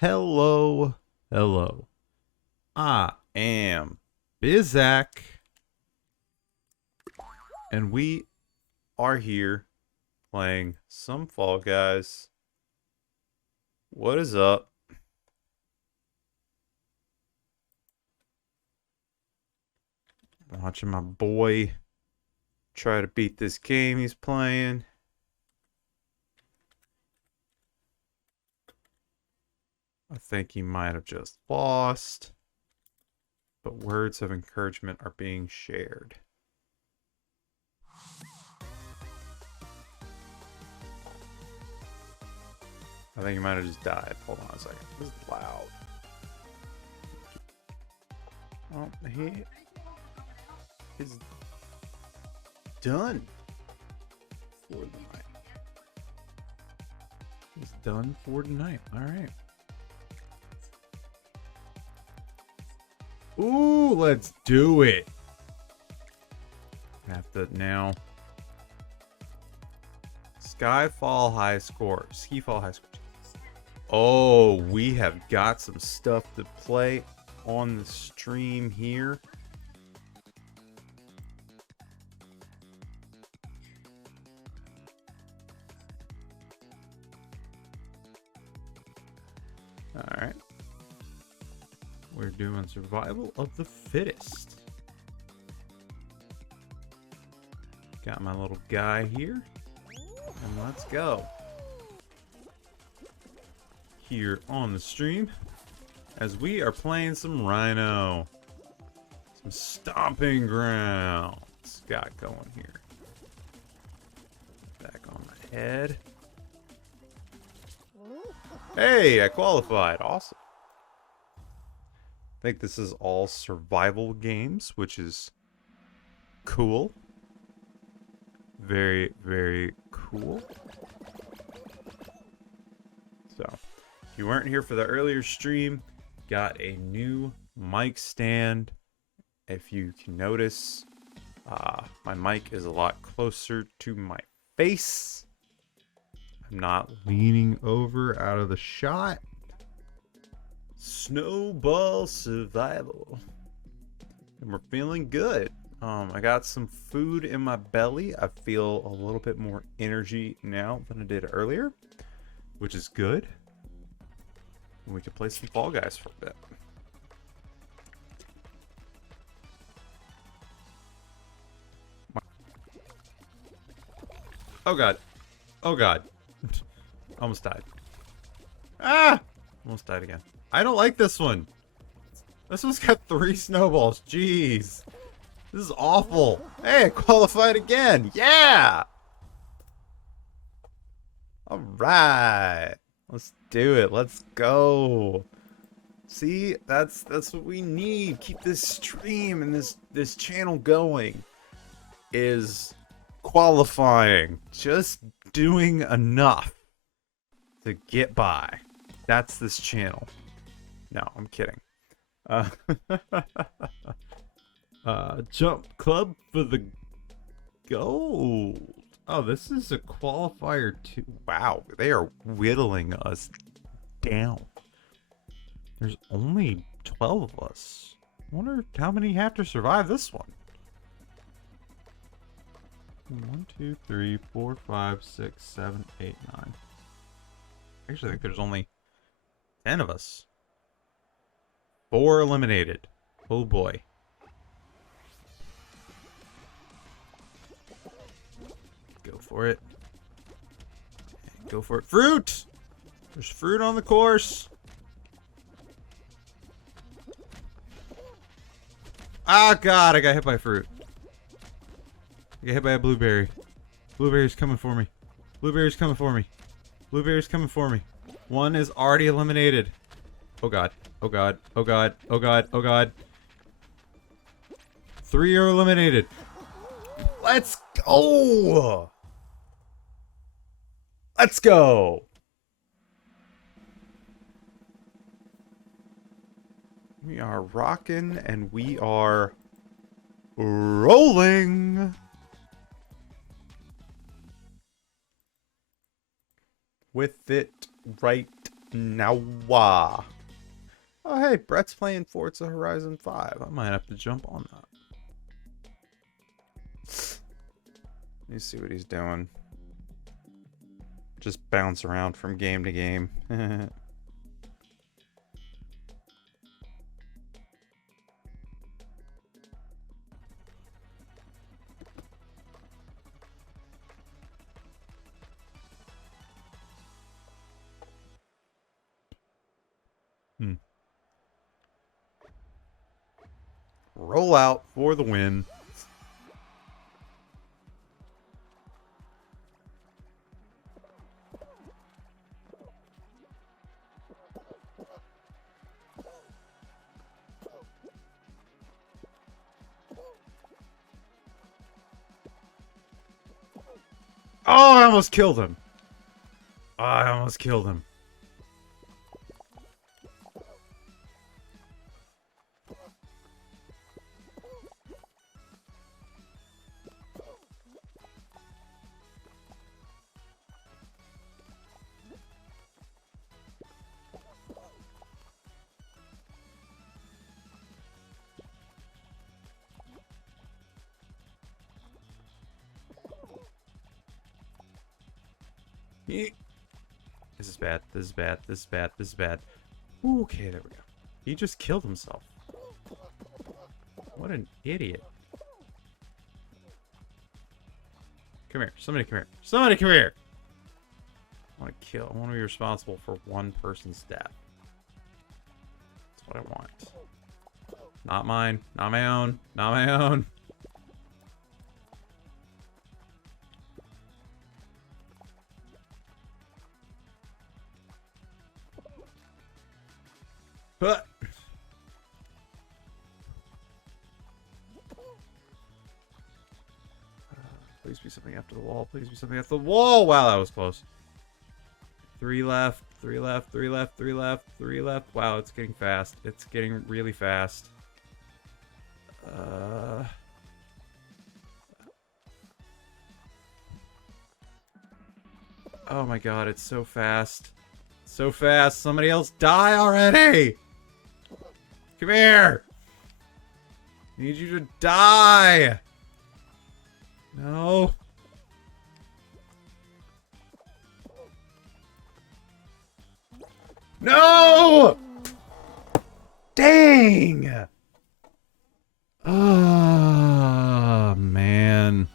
Hello, hello. I am Bizak, and we are here playing some Fall Guys. What is up? Watching my boy try to beat this game he's playing. I think he might have just lost, but words of encouragement are being shared. I think he might have just died. Hold on a second. This is loud. Oh, he is done for the night. He's done for tonight. All right. Ooh, let's do it. Have to now. Skyfall high score. Skifall high score. Oh, we have got some stuff to play on the stream here. All right. We're doing survival of the fittest. Got my little guy here. And let's go. Here on the stream as we are playing some Rhino. Some stomping grounds. Got going here. Back on my head. Hey, I qualified. Awesome. I think this is all survival games, which is cool. Very, very cool. So, if you weren't here for the earlier stream, got a new mic stand. If you can notice, my mic is a lot closer to my face. I'm not leaning over out of the shot. Snowball survival. And we're feeling good. I got some food in my belly. I feel a little bit more energy now than I did earlier, which is good. And we can play some Fall Guys for a bit. Oh god. Oh god. Almost died. Ah! Almost died again. I don't like this one. This one's got 3 snowballs. Jeez. This is awful. Hey, I qualified again. Yeah! Alright. Let's do it. Let's go. See? That's what we need. Keep this stream and this channel going. Is qualifying. Just doing enough to get by. That's this channel. No, I'm kidding. Jump club for the gold. Oh, this is a qualifier too. Wow, they are whittling us down. There's only 12 of us. I wonder how many have to survive this one. 1, 2, 3, 4, 5, 6, 7, 8, 9. Actually, I think there's only 10 of us. 4 eliminated. Oh boy. Go for it. Go for it. Fruit! There's fruit on the course. Ah, God, I got hit by fruit. I got hit by a blueberry. Blueberry's coming for me. Blueberry's coming for me. Blueberry's coming for me. One is already eliminated. Oh god. Oh god. Oh god. Oh god. Oh god. 3 are eliminated. Let's go! Let's go! We are rocking and we are rolling. With it right Now, wah. Oh, hey, Bret's playing Forza Horizon 5. I might have to jump on that. Let me see what he's doing. Just bounce around from game to game. Roll out for the win. Oh, I almost killed him. Oh, I almost killed him. This is bad. This is bad. This is bad. This is bad. Okay, there we go. He just killed himself. What an idiot. Come here. Somebody come here. Somebody come here! I want to kill. I want to be responsible for one person's death. That's what I want. Not mine. Not my own. Not my own. But please be something after the wall. Please be something after the wall. Wow, that was close. 3 left. 3 left. 3 left. 3 left. 3 left. Wow, it's getting fast. It's getting really fast. Oh my god, it's so fast. So fast. Somebody else die already! Come here! I need you to die! No. No! Dang! Oh, man.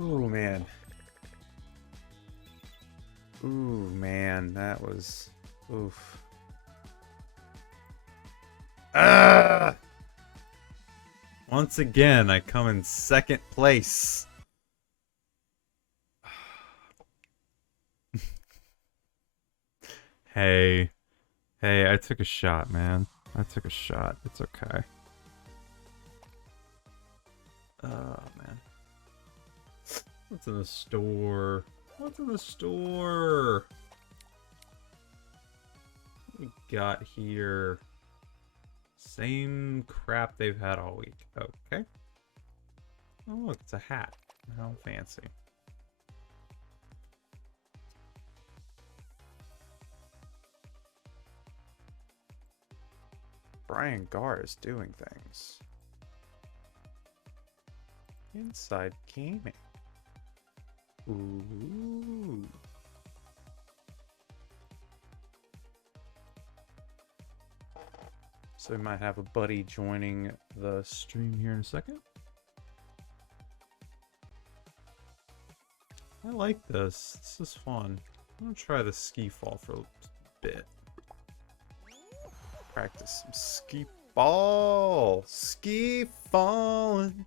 Ooh, man. Ooh, man, that was... Oof. Ah! Once again, I come in second place. Hey. Hey, I took a shot, man. I took a shot. It's okay. Oh, man. What's in the store? What's in the store? What we got here? Same crap they've had all week. Okay. Oh, look, it's a hat. How fancy. Brian Garr is doing things. Inside gaming. Ooh. So we might have a buddy joining the stream here in a second. I like this. This is fun. I'm gonna try the ski fall for a bit. Practice some ski fall. Ski falling.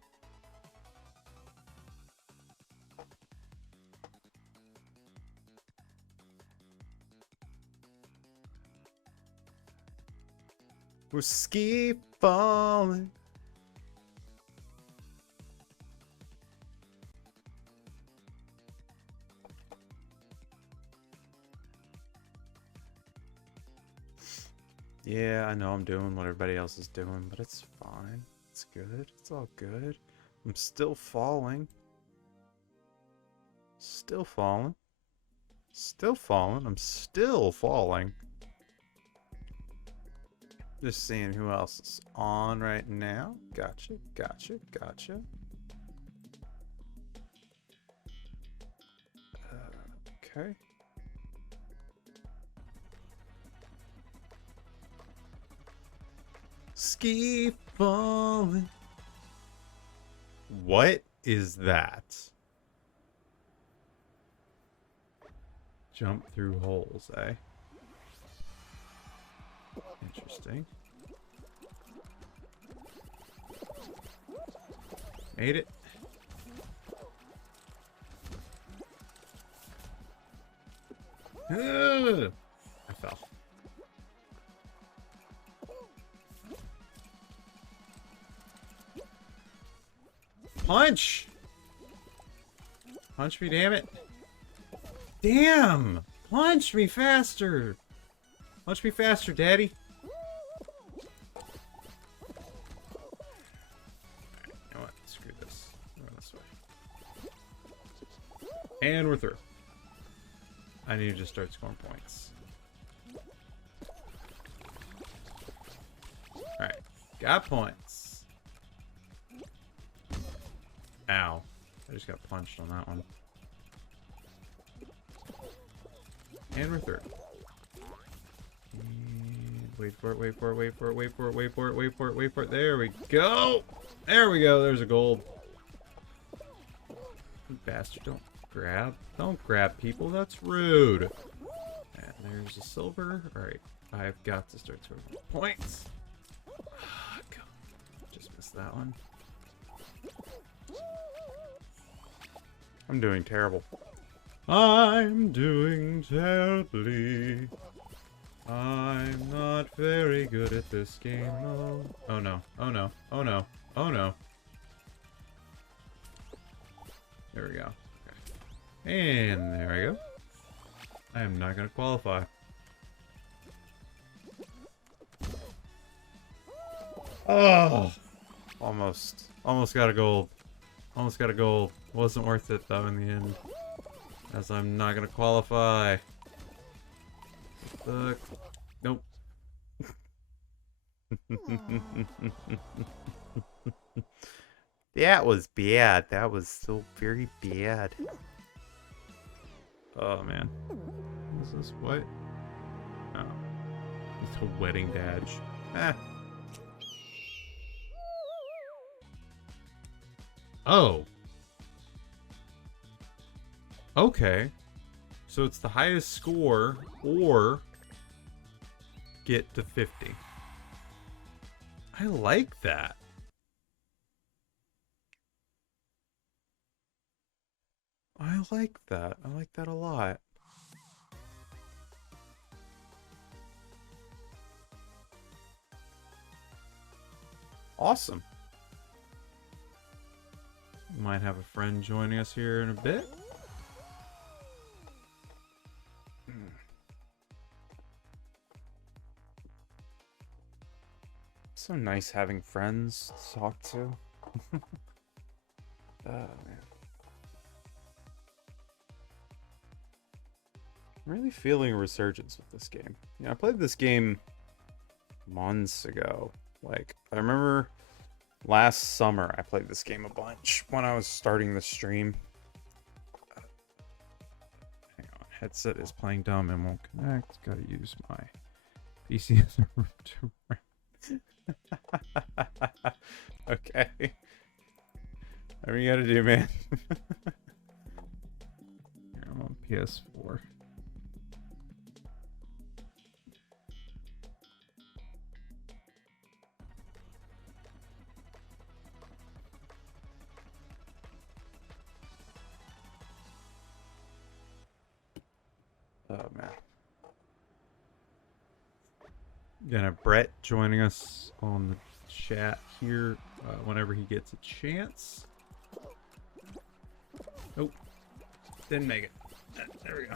We're ski falling. Yeah, I know I'm doing what everybody else is doing, but it's fine. It's good. It's all good. I'm still falling. Still falling. Still falling. I'm still falling. Just seeing who else is on right now. Gotcha, gotcha, gotcha. Okay. Ski falling. What is that? Jump through holes, eh? Interesting. Made it. Ugh! I fell. Punch! Punch me, damn it. Damn! Punch me faster! Punch me faster, Daddy. You know what? Screw this. Go this way. And we're through. I need to just start scoring points. Alright. Got points. Ow. I just got punched on that one. And we're through. And wait for it, wait for it, wait for it, wait for it, wait for it, wait for it, wait for it. There we go! There we go, there's a gold. You bastard, don't grab. Don't grab people, that's rude. And there's a silver. Alright, I've got to start scoring points. Just missed that one. I'm doing terrible. I'm doing terribly. I'm not very good at this game. No. Oh no. Oh no. Oh no. Oh no. There we go. Okay. And there we go. I am not going to qualify. Oh! Almost. Almost got a gold. Almost got a gold. Wasn't worth it though in the end. As I'm not gonna qualify. Nope. That was bad. That was so very bad. Oh man. What is this? What? Oh. It's a wedding badge. Ah. Oh. Okay. So it's the highest score or get to 50. I like that. I like that. I like that a lot. Awesome. Might have a friend joining us here in a bit. So nice having friends to talk to. Oh man. I'm really feeling a resurgence with this game. You know, I played this game months ago. Like, I remember last summer I played this game a bunch when I was starting the stream. Hang on, headset is playing dumb and won't connect. Gotta use my PC as a room to run. Okay. Whatever you gotta do, man. Here, I'm on PS4. Oh man. Gonna have Bret joining us on the chat here whenever he gets a chance. Nope. Didn't make it. There we go.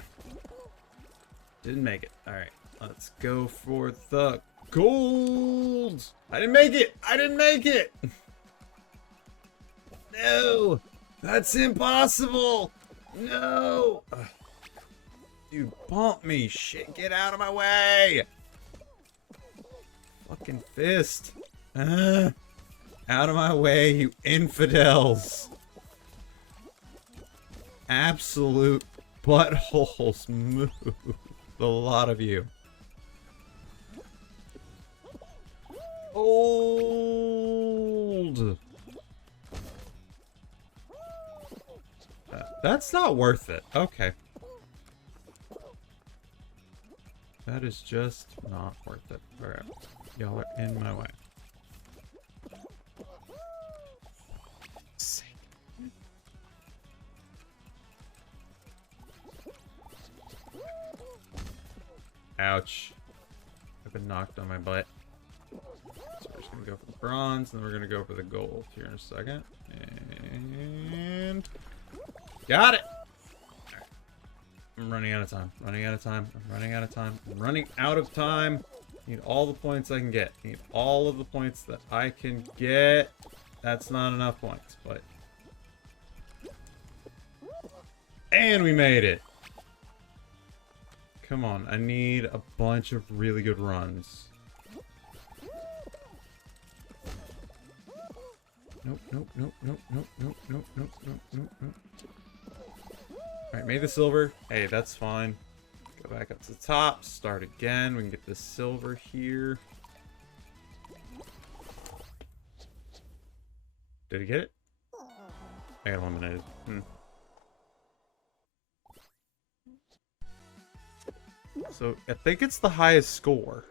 Didn't make it. Alright, let's go for the gold! I didn't make it! I didn't make it! No! That's impossible! No! Ugh. You bumped me! Shit, get out of my way! Fucking fist! Out of my way, you infidels! Absolute buttholes move. A lot of you. Old! That's not worth it. Okay. That is just not worth it. Alright. Y'all are in my way. Ouch. I've been knocked on my butt. So we're just gonna go for the bronze, and then we're gonna go for the gold here in a second. And got it! Right. I'm running out of time. Running out of time. I'm running out of time. I'm running out of time. Need all the points I can get. Need all of the points that I can get. That's not enough points, but... And we made it! Come on, I need a bunch of really good runs. Nope, nope, nope, nope, nope, nope, nope, nope, nope, nope, nope. Alright, made the silver. Hey, that's fine. Go back up to the top, start again. We can get the silver here. Did he get it? I got eliminated. So, I think it's the highest score.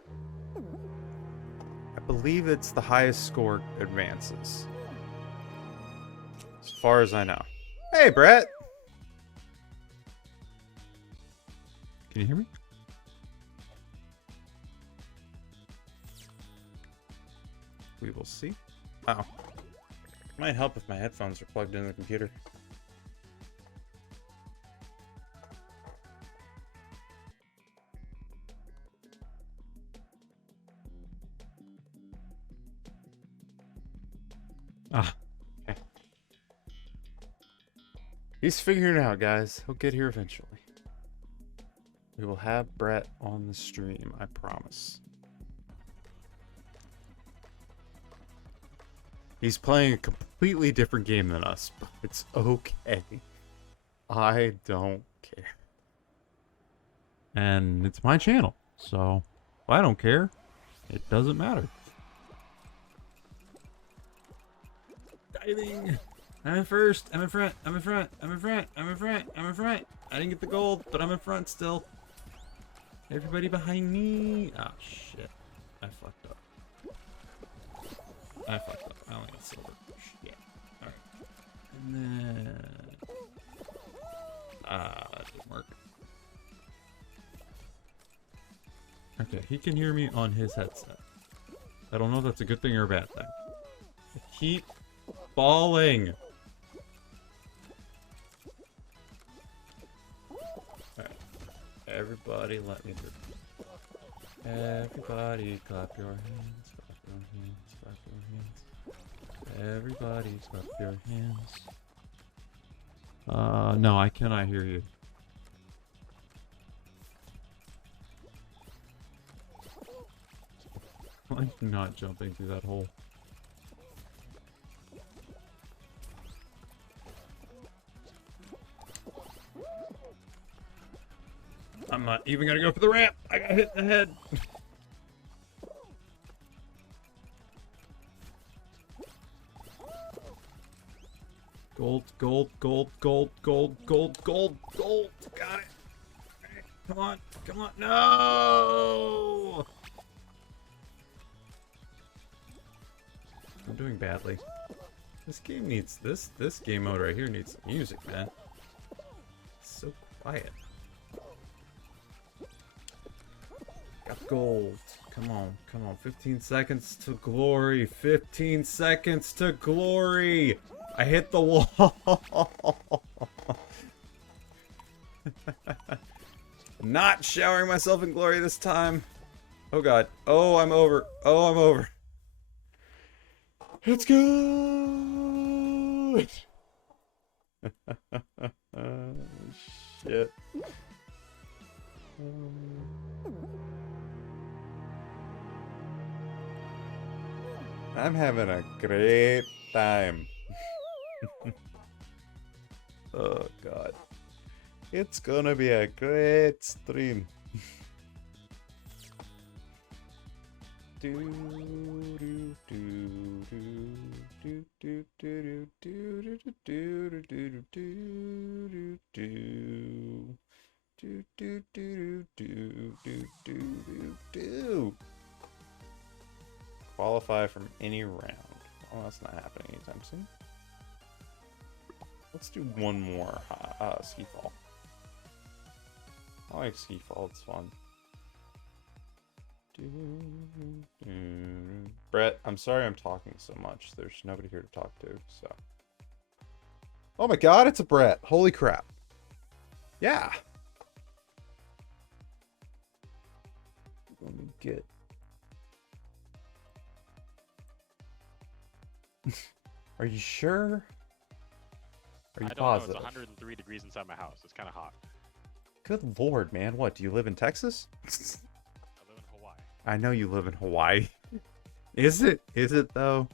I believe it's the highest score advances. As far as I know. Hey, Bret! Can you hear me? We will see. Wow. Might help if my headphones are plugged into the computer. Ah, okay. He's figuring it out, guys. He'll get here eventually. We will have Bret on the stream, I promise. He's playing a completely different game than us, but it's okay. I don't care. And it's my channel, so if I don't care, it doesn't matter. Diving! I'm in first. I'm in front. I'm in front. I'm in front. I'm in front. I'm in front. I didn't get the gold, but I'm in front still. Everybody behind me. Oh, shit. I fucked up. I fucked up. I only got silver. Shit. Alright. And then... that didn't work. Okay, he can hear me on his headset. I don't know if that's a good thing or a bad thing. I keep falling. Alright. Everybody let me through. Everybody clap your hands. Clap your hands. Clap your hands. Everybody clap your hands. No, I cannot hear you. I'm not jumping through that hole. I'm not even gonna go for the ramp. I got hit in the head. Gold, gold, gold, gold, gold, gold, gold, gold. Got it. Come on, come on. No! I'm doing badly. This game needs this game mode right here needs some music, man. It's so quiet. Got gold. Come on, come on. 15 seconds to glory. 15 seconds to glory. I hit the wall. Not showering myself in glory this time. Oh god. Oh, I'm over. Oh, I'm over. Let's go. Shit. I'm having a great time. Oh god. It's gonna be a great stream. Qualify from any round. Oh, that's not happening anytime soon. Let's do one more ski fall. I like ski fall, it's fun. Bret, I'm sorry I'm talking so much. There's nobody here to talk to, so. Oh my god, it's a Bret. Holy crap. Yeah. Let me get... Are you sure? Are you positive? Know, it's 103 degrees inside my house. It's kind of hot. Good lord, man. What, do you live in Texas? I live in Hawaii. I know you live in Hawaii. Is it? Is it though?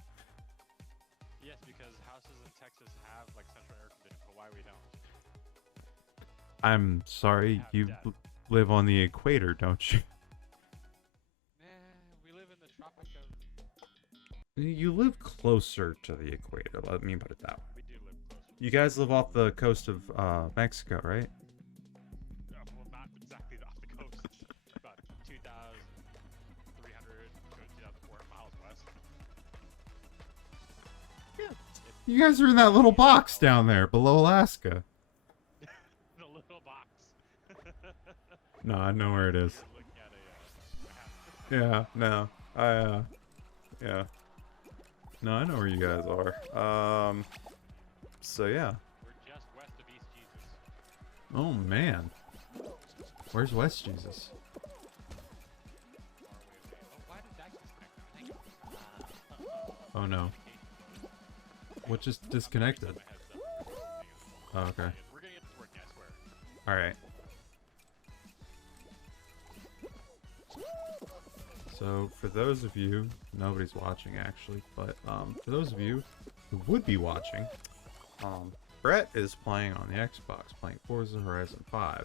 Yes, because houses in Texas have like central air conditioning. Hawaii, we don't. I'm sorry, you live on the equator, don't you? We live in the tropic of... You live closer to the equator, let me put it that way. We do live closer. You guys live off the coast of Mexico, right? Well, not exactly off the coast. About 2,300 to 2,400 miles west. Yeah. You guys are in that little box down there below Alaska. The little box. No, I know where it is. Yeah, no. Yeah. No, I know where you guys are. So yeah. We're just west of East Jesus. Oh man. Where's West Jesus? Why did that disconnect? Oh no. What just disconnected? Oh, okay. We're gonna get this working, I swear. Alright. So, for those of you, nobody's watching actually, but for those of you who would be watching, Bret is playing on the Xbox, playing Forza Horizon 5.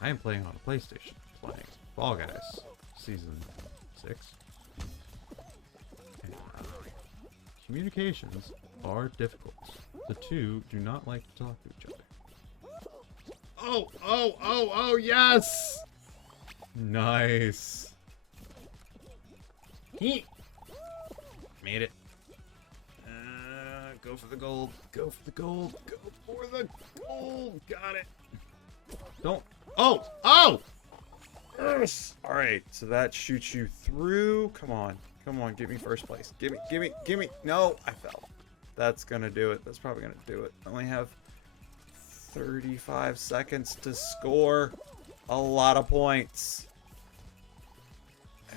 I am playing on a PlayStation, playing Fall Guys, Season 6. And, communications are difficult. The two do not like to talk to each other. Oh, yes! Nice. Made it. Go for the gold. Go for the gold. Go for the gold. Got it. Don't. Oh! Yes! Alright, so that shoots you through. Come on. Come on, give me first place. Give me. No, I fell. That's gonna do it. That's probably gonna do it. I only have 35 seconds to score a lot of points.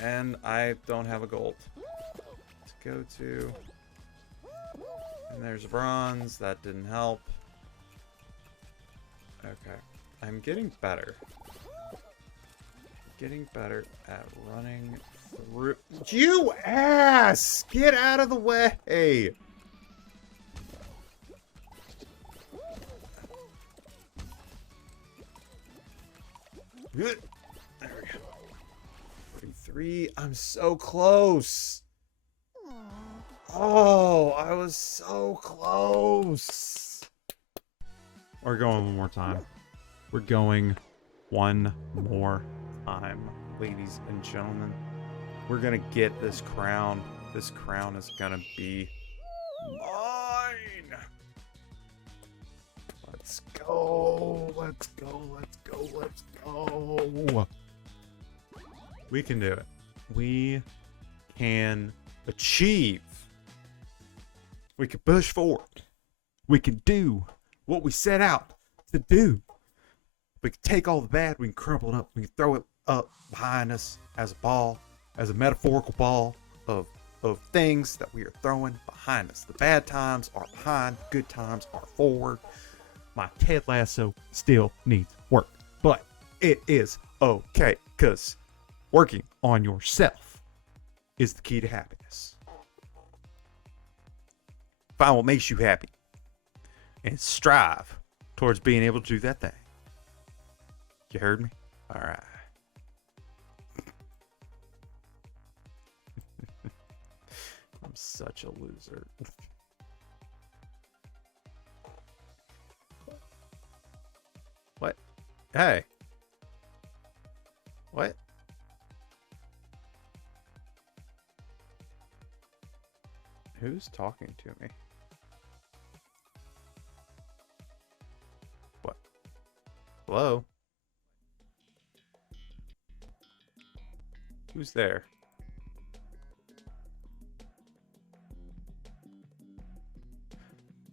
And I don't have a gold to go to. And there's bronze. That didn't help. Okay. I'm getting better. Getting better at running through. You ass! Get out of the way! There we go. 43. I'm so close. Oh, I was so close. We're going one more time. We're going one more time, ladies and gentlemen. We're gonna get this crown. This crown is gonna be mine. Let's go. Let's go. Let's go. Let's go. We can do it. We can achieve. We can push forward. We can do what we set out to do. We can take all the bad, we can crumple it up, we can throw it up behind us as a ball, as a metaphorical ball of things that we are throwing behind us. The bad times are behind, good times are forward. My Ted Lasso still needs work, but it is okay, because working on yourself is the key to happiness. Find what makes you happy and strive towards being able to do that thing. You heard me? All right. I'm such a loser. What? Hey. What? Who's talking to me? What? Hello? Who's there?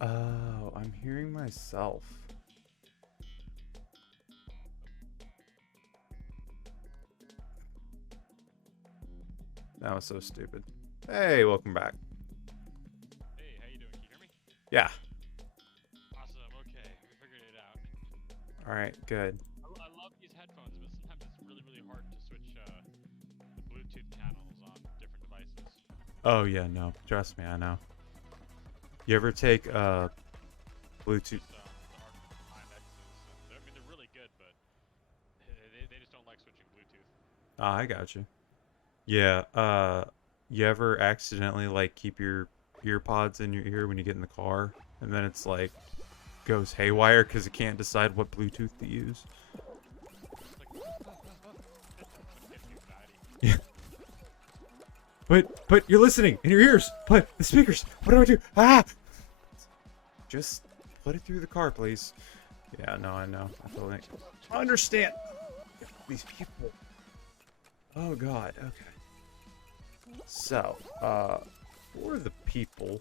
Oh, I'm hearing myself. That was so stupid. Hey, welcome back. Hey, how you doing? Can you hear me? Yeah. Awesome. Okay, we figured it out. All right, good. I love these headphones, but sometimes it's really, really hard to switch the Bluetooth channels on different devices. Oh yeah, no. Trust me, I know. You ever take Bluetooth? The IMXs, I mean, they're really good, but they just don't like switching Bluetooth. Ah, I got you. Yeah, you ever accidentally like keep your ear pods in your ear when you get in the car and then it's like goes haywire because it can't decide what Bluetooth to use? Yeah. But you're listening in your ears. But the speakers. What do I do? Ah! Just put it through the car, please. Yeah, no, I know. I totally understand. These people. Oh God. Okay. So, for the people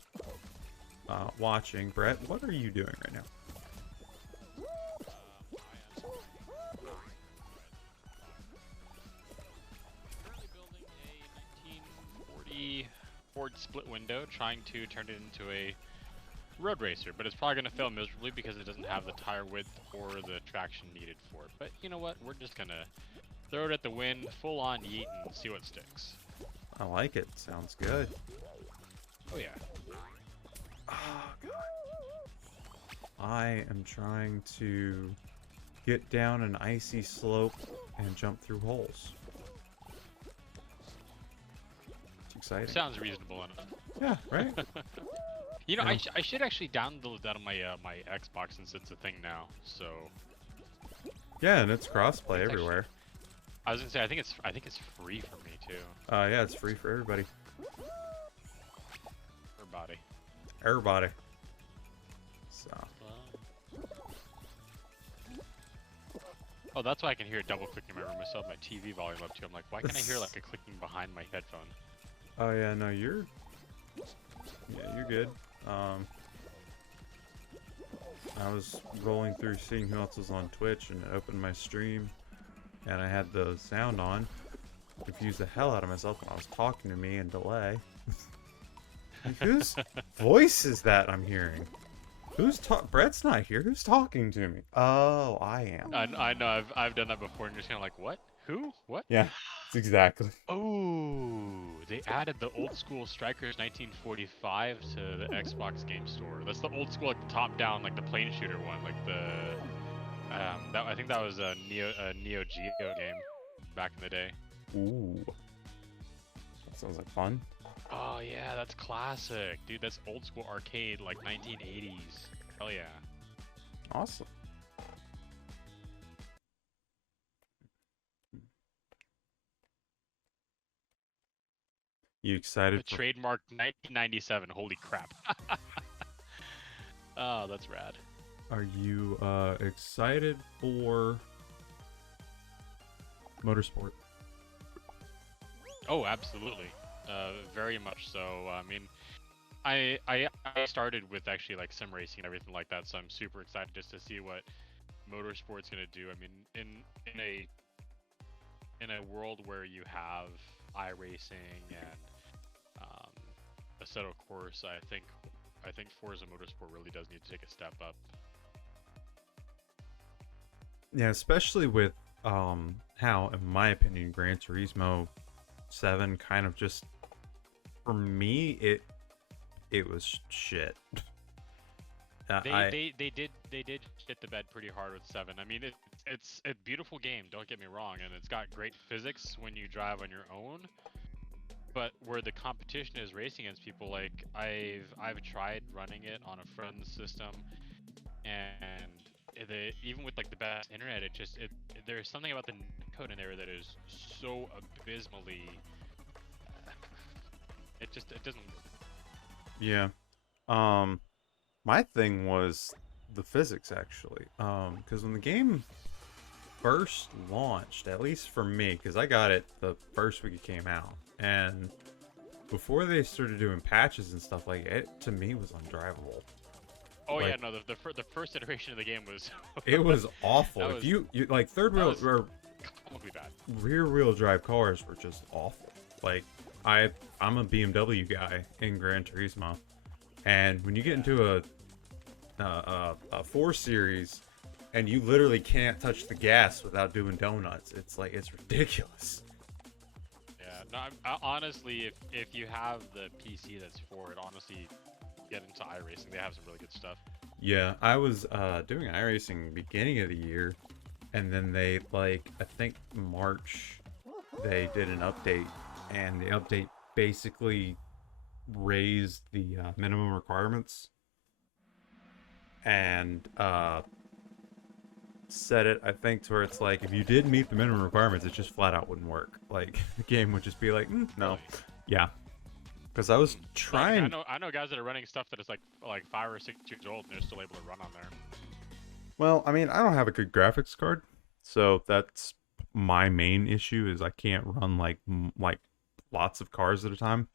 watching, Brett, what are you doing right now? Currently building a 1940 Ford split window, trying to turn it into a road racer, but it's probably going to fail miserably because it doesn't have the tire width or the traction needed for it. But you know what? We're just going to throw it at the wind, full on yeet, and see what sticks. I like it. Sounds good. Oh yeah. Oh God. I am trying to get down an icy slope and jump through holes. It's exciting. Sounds reasonable enough. Yeah, right? You know, I should actually download that on my my Xbox since it's a thing now. So. Yeah, and it's crossplay It's everywhere. actually, I was gonna say I think it's free for me too. Yeah, it's free for everybody. Everybody. Everybody. So. Oh, that's why I can hear it double clicking in my room. I still have my TV volume up too. I'm like, why can I hear like a clicking behind my headphone? Oh yeah, no, you're good. I was rolling through seeing who else was on Twitch and it opened my stream and I had the sound on. Confused the hell out of myself when I was talking to me in delay. Like, whose voice is that I'm hearing? Brett's not here. Who's talking to me? Oh, I am. I know I've done that before and just kind of like, what? Who? What? Yeah, it's exactly. Oh, they added the old school Strikers 1945 to the Xbox game store. That's the old school, like the top down, like the plane shooter one, like the I think that was a Neo Geo game back in the day. Ooh, that sounds like fun. Oh yeah, that's classic, dude. That's old school arcade, like 1980s. Hell yeah. Awesome. You excited? The trademark 1997. Holy crap. Oh, that's rad. Are you excited for motorsport? Oh, absolutely. Very much so. I mean, I started with actually like sim racing and everything like that, so I'm super excited just to see what motorsport's gonna do. I mean, in a world where you have iRacing and Assetto Corsa, I think Forza Motorsport really does need to take a step up. Yeah, especially with how, in my opinion, Gran Turismo 7 kind of just, for me, it was shit. They did shit the bed pretty hard with 7. I mean, it's a beautiful game. Don't get me wrong, and it's got great physics when you drive on your own. But where the competition is racing against people, like I've tried running it on a friend's system, and even with like the best internet, there's something about the code in there that is so abysmally. It doesn't. Yeah. My thing was the physics, actually. Because when the game first launched, at least for me, because I got it the first week it came out, and before they started doing patches and stuff, like, it to me was undrivable. Oh like, yeah, no, the first iteration of the game was. It was awful. If you like third wheel or bad. rear wheel drive cars were just awful. Like I'm a BMW guy in Gran Turismo, and when you get into a 4 Series and you literally can't touch the gas without doing donuts, it's like, it's ridiculous. Yeah, no, honestly, if you have the PC that's for it, honestly, get into iRacing. They have some really good stuff. Yeah, I was doing iRacing beginning of the year, and then they, like, I think March, they did an update, and the update basically raised the minimum requirements and set it, I think, to where it's like, if you did meet the minimum requirements, it just flat out wouldn't work. Like, the game would just be like, no. Really? Yeah. Because I was trying. Like, I know guys that are running stuff that is like 5 or 6 years old, and they're still able to run on there. Well, I mean, I don't have a good graphics card, so that's my main issue, is I can't run like lots of cars at a time.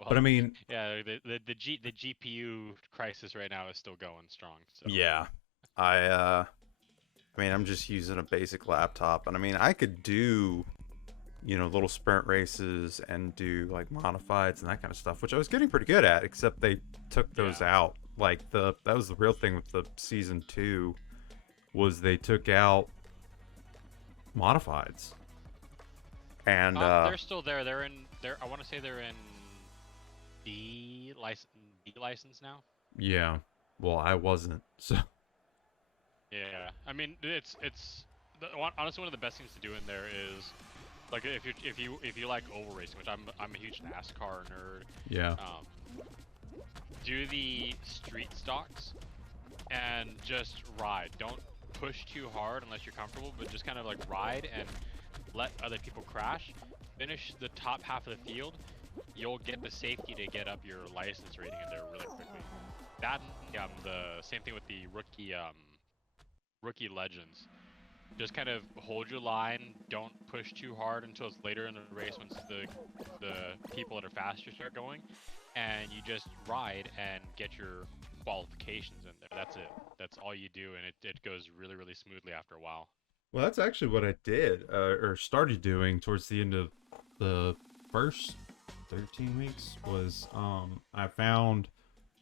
Well, But I mean, yeah, the GPU crisis right now is still going strong. So. yeah, I mean, I'm just using a basic laptop, and I mean, I could do, little sprint races and do like modifieds and that kind of stuff, which I was getting pretty good at, except they took those out. Like, that was the real thing with the season 2, was they took out modifieds. And they're still there. I want to say they're in B license now. Yeah. Well, I wasn't. So Yeah, I mean, honestly, one of the best things to do in there is, like, if you like oval racing, which I'm a huge NASCAR nerd. yeah. Do the street stocks and just ride. Don't push too hard unless you're comfortable, but just kind of like ride and let other people crash. Finish the top half of the field. You'll get the safety to get up your license rating in there really quickly. That the same thing with the rookie legends. Just kind of hold your line. Don't push too hard until it's later in the race, once the people that are faster start going, and you just ride and get your qualifications in there. That's it. That's all you do, and it goes really, really smoothly after a while. Well, that's actually what I did, or started doing towards the end of the first 13 weeks, was I found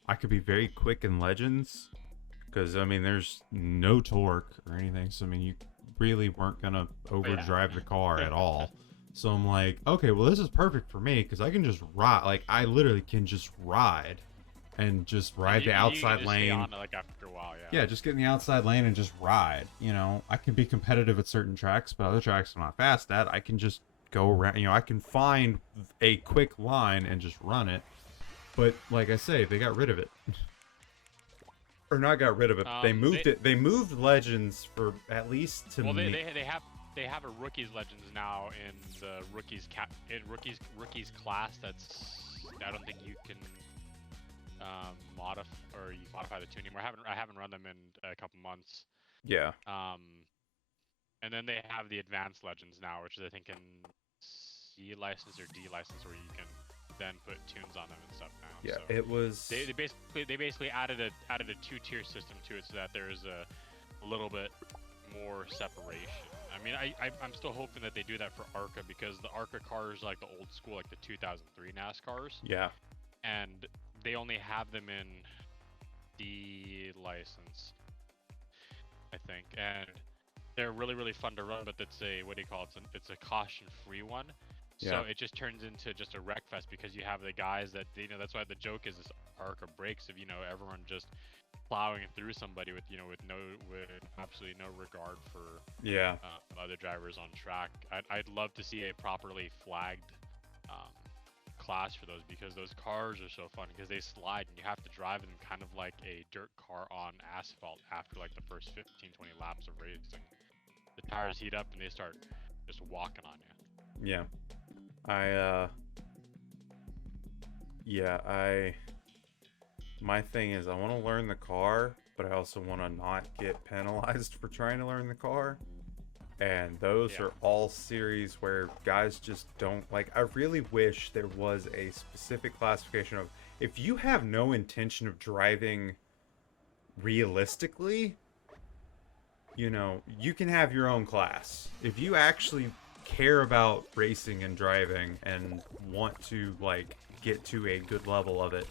I could be very quick in Legends, because, I mean, there's no torque or anything, so, I mean, you really weren't going to overdrive the car at all. So I'm like, okay, well, this is perfect for me, because I can just ride. Like, I literally can just ride and just ride the outside lane. On it, like, after a while, yeah, just get in the outside lane and just ride. I can be competitive at certain tracks, but other tracks I'm not fast at. I can just go around. I can find a quick line and just run it. But like I say, they got rid of it. Or not got rid of it. They moved it. They moved Legends for at least to me. They have a rookies legends now in the rookies class. I don't think you can modify the tune anymore. I haven't run them in a couple months. Yeah. And then they have the advanced legends now, which is, I think, in C license or D license, where you can then put tunes on them and stuff now. Yeah, so it was. They basically added a 2-tier system to it, so that there's a a little bit more separation. I mean, I'm still hoping that they do that for ARCA, because the ARCA cars are like the old school, like the 2003 NASCARs. Yeah. And they only have them in the license, I think, and they're really, really fun to run, but it's a, what do you call it? It's a caution-free one. So Yeah. it just turns into just a wreck fest, because you have the guys that, you know, that's why the joke is this ARCA breaks of, you know, everyone just plowing through somebody with, you know, with absolutely no regard for Yeah. other drivers on track. I'd love to see a properly flagged class for those, because those cars are so fun, because they slide and you have to drive them kind of like a dirt car on asphalt after like the first 15-20 laps of racing. The tires heat up and they start just walking on you. Yeah. My thing is I want to learn the car, but I also want to not get penalized for trying to learn the car. And those are all series where guys just don't, like, I really wish there was a specific classification of, if you have no intention of driving realistically, you know, you can have your own class. If you actually care about racing and driving and want to, like, get to a good level of it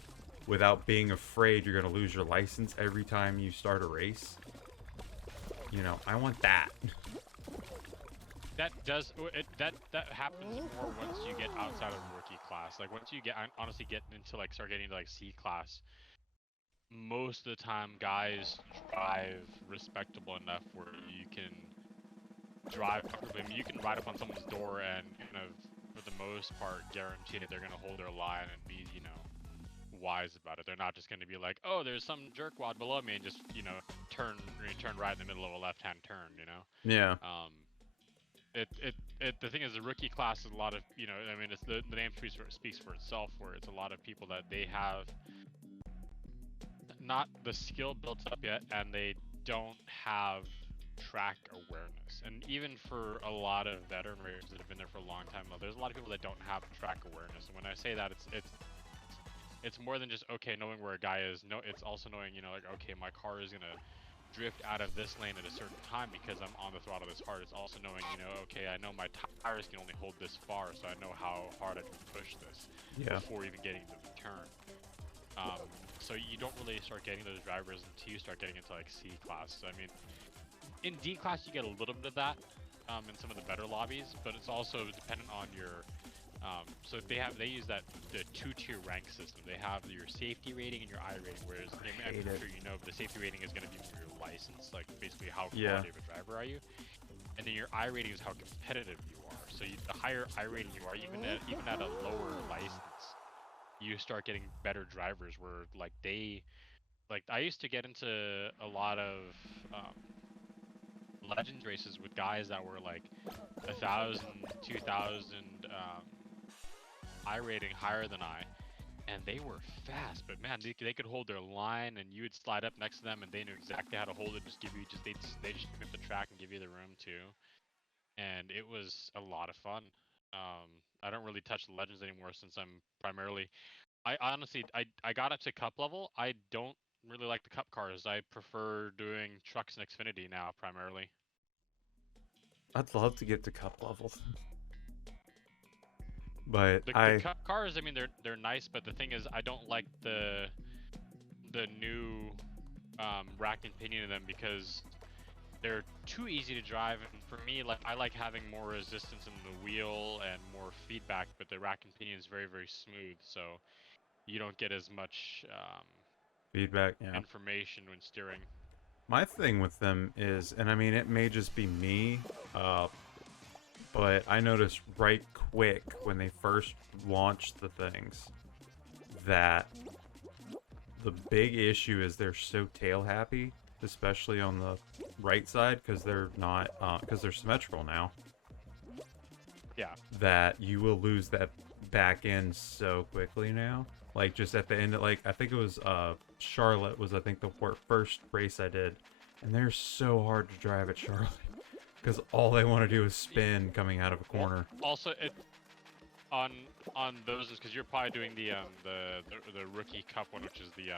without being afraid you're going to lose your license every time you start a race, you know, I want that. That happens more once you get outside of rookie class. Like once you get honestly get into like start getting into like C class, most of the time guys drive respectable enough where you can drive comfortably. I mean, you can ride up on someone's door and kind of, for the most part, guarantee that they're gonna hold their line and be, you know, wise about it. They're not just gonna be like, oh, there's some jerkwad below me, and just, you know, turn right in the middle of a left-hand turn, you know. Yeah. The thing is, the rookie class is a lot of, you know, I mean, it's the name speaks for itself, where it's a lot of people that they have not the skill built up yet, and they don't have track awareness. And even for a lot of veteran racers that have been there for a long time, there's a lot of people that don't have track awareness. And when I say that, it's more than just, okay, knowing where a guy is. No, it's also knowing, you know, like, okay, my car is gonna drift out of this lane at a certain time because I'm on the throttle this hard. It's also knowing, you know, okay, I know my tires can only hold this far, so I know how hard I can push this before even getting to the turn. So you don't really start getting those drivers until you start getting into like C class. So, I mean, in D class you get a little bit of that in some of the better lobbies, but it's also dependent on your so they use the 2-tier rank system. They have your safety rating and your I rating, whereas I'm sure you know the safety rating is going to be your license, like basically how quality of a driver are you, and then your I rating is how competitive you are. So the higher I rating you are, even at a lower license, you start getting better drivers. Where like I used to get into a lot of Legends races with guys that were like 1,000, 2,000 I rating higher than I, and they were fast. But man, they could hold their line, and you would slide up next to them, and they knew exactly how to hold it. They just grip the track and give you the room too, and it was a lot of fun. I don't really touch the Legends anymore since I'm primarily. I honestly I got up to cup level. I don't really like the cup cars. I prefer doing trucks and Xfinity now primarily. I'd love to get to cup level. But The cup cars, I mean, they're nice, but the thing is, I don't like the new rack and pinion in them, because they're too easy to drive. And for me, like, I like having more resistance in the wheel and more feedback, but the rack and pinion is very, very smooth, so you don't get as much feedback, information when steering. My thing with them is, and I mean, it may just be me, but I noticed right quick when they first launched the things that the big issue is they're so tail happy, especially on the right side, because they're not, because they're symmetrical now. Yeah. That you will lose that back end so quickly now. Like, just at the end of, like, I think it was, Charlotte was, I think, the first race I did. And they're so hard to drive at Charlotte. Because all they want to do is spin coming out of a corner. Also, on those is because you're probably doing the rookie cup one, which is the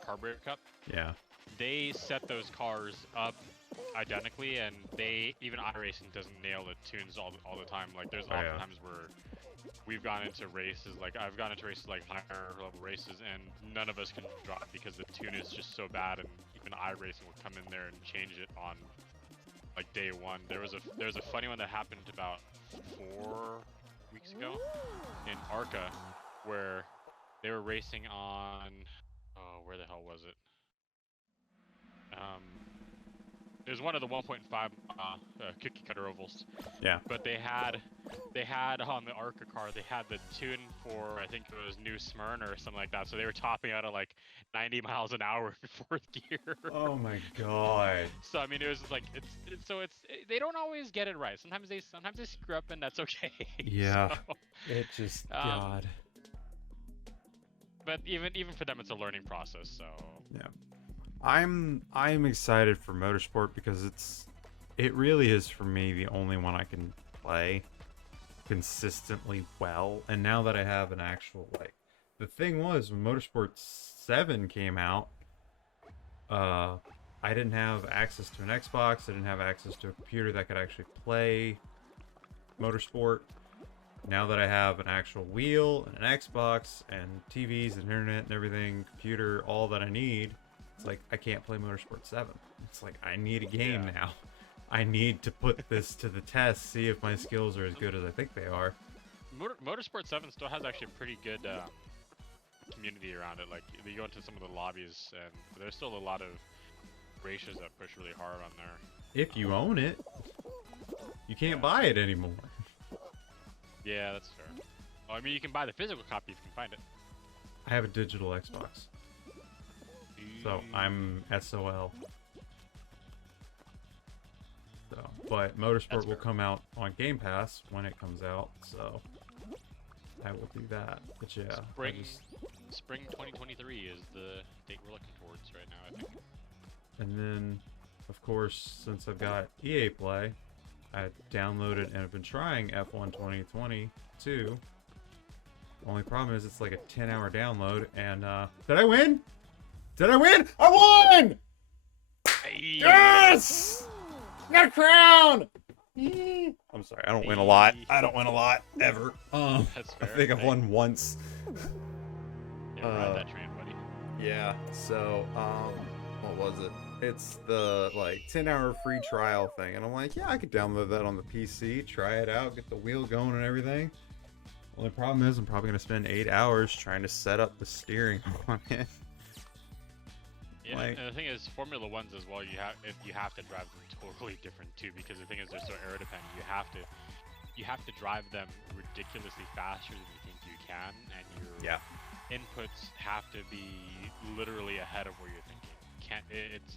carburetor cup. Yeah. They set those cars up identically, and even iRacing doesn't nail the tunes all the time. Like there's Oh, often yeah. times where we've gone into races, like I've gone into races like higher level races, and none of us can drive because the tune is just so bad, and even iRacing will come in there and change it on like day one. There was a funny one that happened about 4 weeks ago in Arca, where they were racing on, oh, where the hell was it? It was one of the 1.5 cookie cutter ovals, Yeah. but they had on the Arca car, they had the tune for, I think it was New Smyrna or something like that. So they were topping out at like 90 miles an hour in fourth gear. Oh my god. So I mean, it was just like they don't always get it right. Sometimes they screw up, and that's okay. Yeah. So, It just um, God. but even for them, it's a learning process. So Yeah. I'm excited for Motorsport because it really is for me the only one I can play consistently well. And now that I have an actual, like, the thing was when Motorsport 7 came out, I didn't have access to an Xbox. I didn't have access to a computer that could actually play Motorsport. Now that I have an actual wheel and an Xbox and TVs and internet and everything, computer, all that I need, it's like I can't play Motorsport 7. It's like I need a game now. I need to put this to the test, see if my skills are as good as I think they are. Motorsport 7 still has actually a pretty good community around it. Like you go into some of the lobbies, and there's still a lot of racers that push really hard on there. If you own it, you can't buy it anymore. Yeah, that's fair. Well, I mean, you can buy the physical copy if you can find it. I have a digital Xbox, so I'm SOL. So, but Motorsport will come out on Game Pass when it comes out, so I will do that. But yeah, Spring 2023 is the date we're looking towards right now, I think. And then, of course, since I've got EA Play, I downloaded and I've been trying F1 2022. Only problem is it's like a 10-hour download, and did I win? Did I win? I won! Hey. Yes! Got a crown! I'm sorry, I don't win a lot. I don't win a lot, ever. That's I fair. think I've won once. Yeah, ride that train, buddy. Yeah, so, what was it? It's the, like, 10-hour free trial thing, and I'm like, yeah, I could download that on the PC, try it out, get the wheel going and everything. Only problem is I'm probably going to spend 8 hours trying to set up the steering on it. Yeah, Like, and the thing is, Formula Ones as well. You have to drive them totally different too, because the thing is, they're so aero dependent. You have to drive them ridiculously faster than you think you can, and your inputs have to be literally ahead of where you're thinking. It's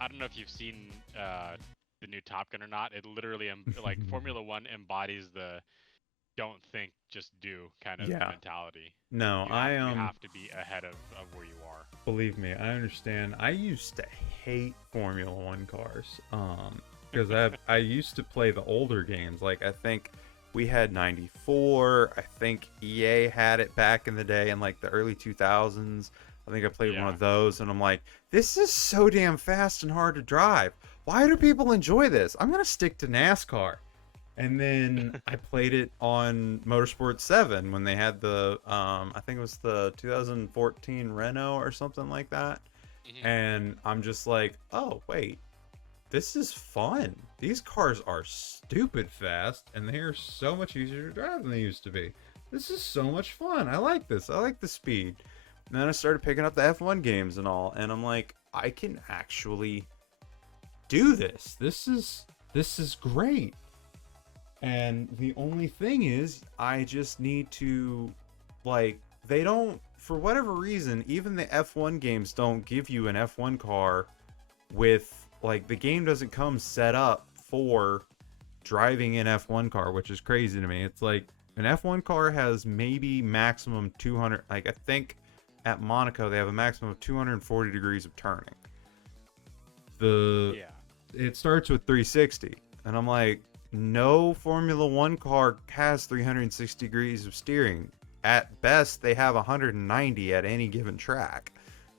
I don't know if you've seen the new Top Gun or not. It literally like Formula One embodies the don't think, just do kind of mentality. No, you have to be ahead of where you are. Believe me, I understand. I used to hate Formula One cars, because I used to play the older games. Like, I think we had 94. I think EA had it back in the day in like the early 2000s. I think I played one of those, and I'm like, this is so damn fast and hard to drive. Why do people enjoy this? I'm gonna stick to NASCAR. And then I played it on Motorsport 7 when they had the, I think it was the 2014 Renault or something like that. Mm-hmm. And I'm just like, oh, wait, this is fun. These cars are stupid fast, and they are so much easier to drive than they used to be. This is so much fun. I like this. I like the speed. And then I started picking up the F1 games and all, and I'm like, I can actually do this. This is great. And the only thing is, I just need to, like, they don't, for whatever reason, even the F1 games don't give you an F1 car with, like, the game doesn't come set up for driving an F1 car, which is crazy to me. It's like, an F1 car has maybe maximum 200, like, I think at Monaco, they have a maximum of 240 degrees of turning. It starts with 360, and I'm like, no Formula One car has 360 degrees of steering. At best, they have 190 at any given track.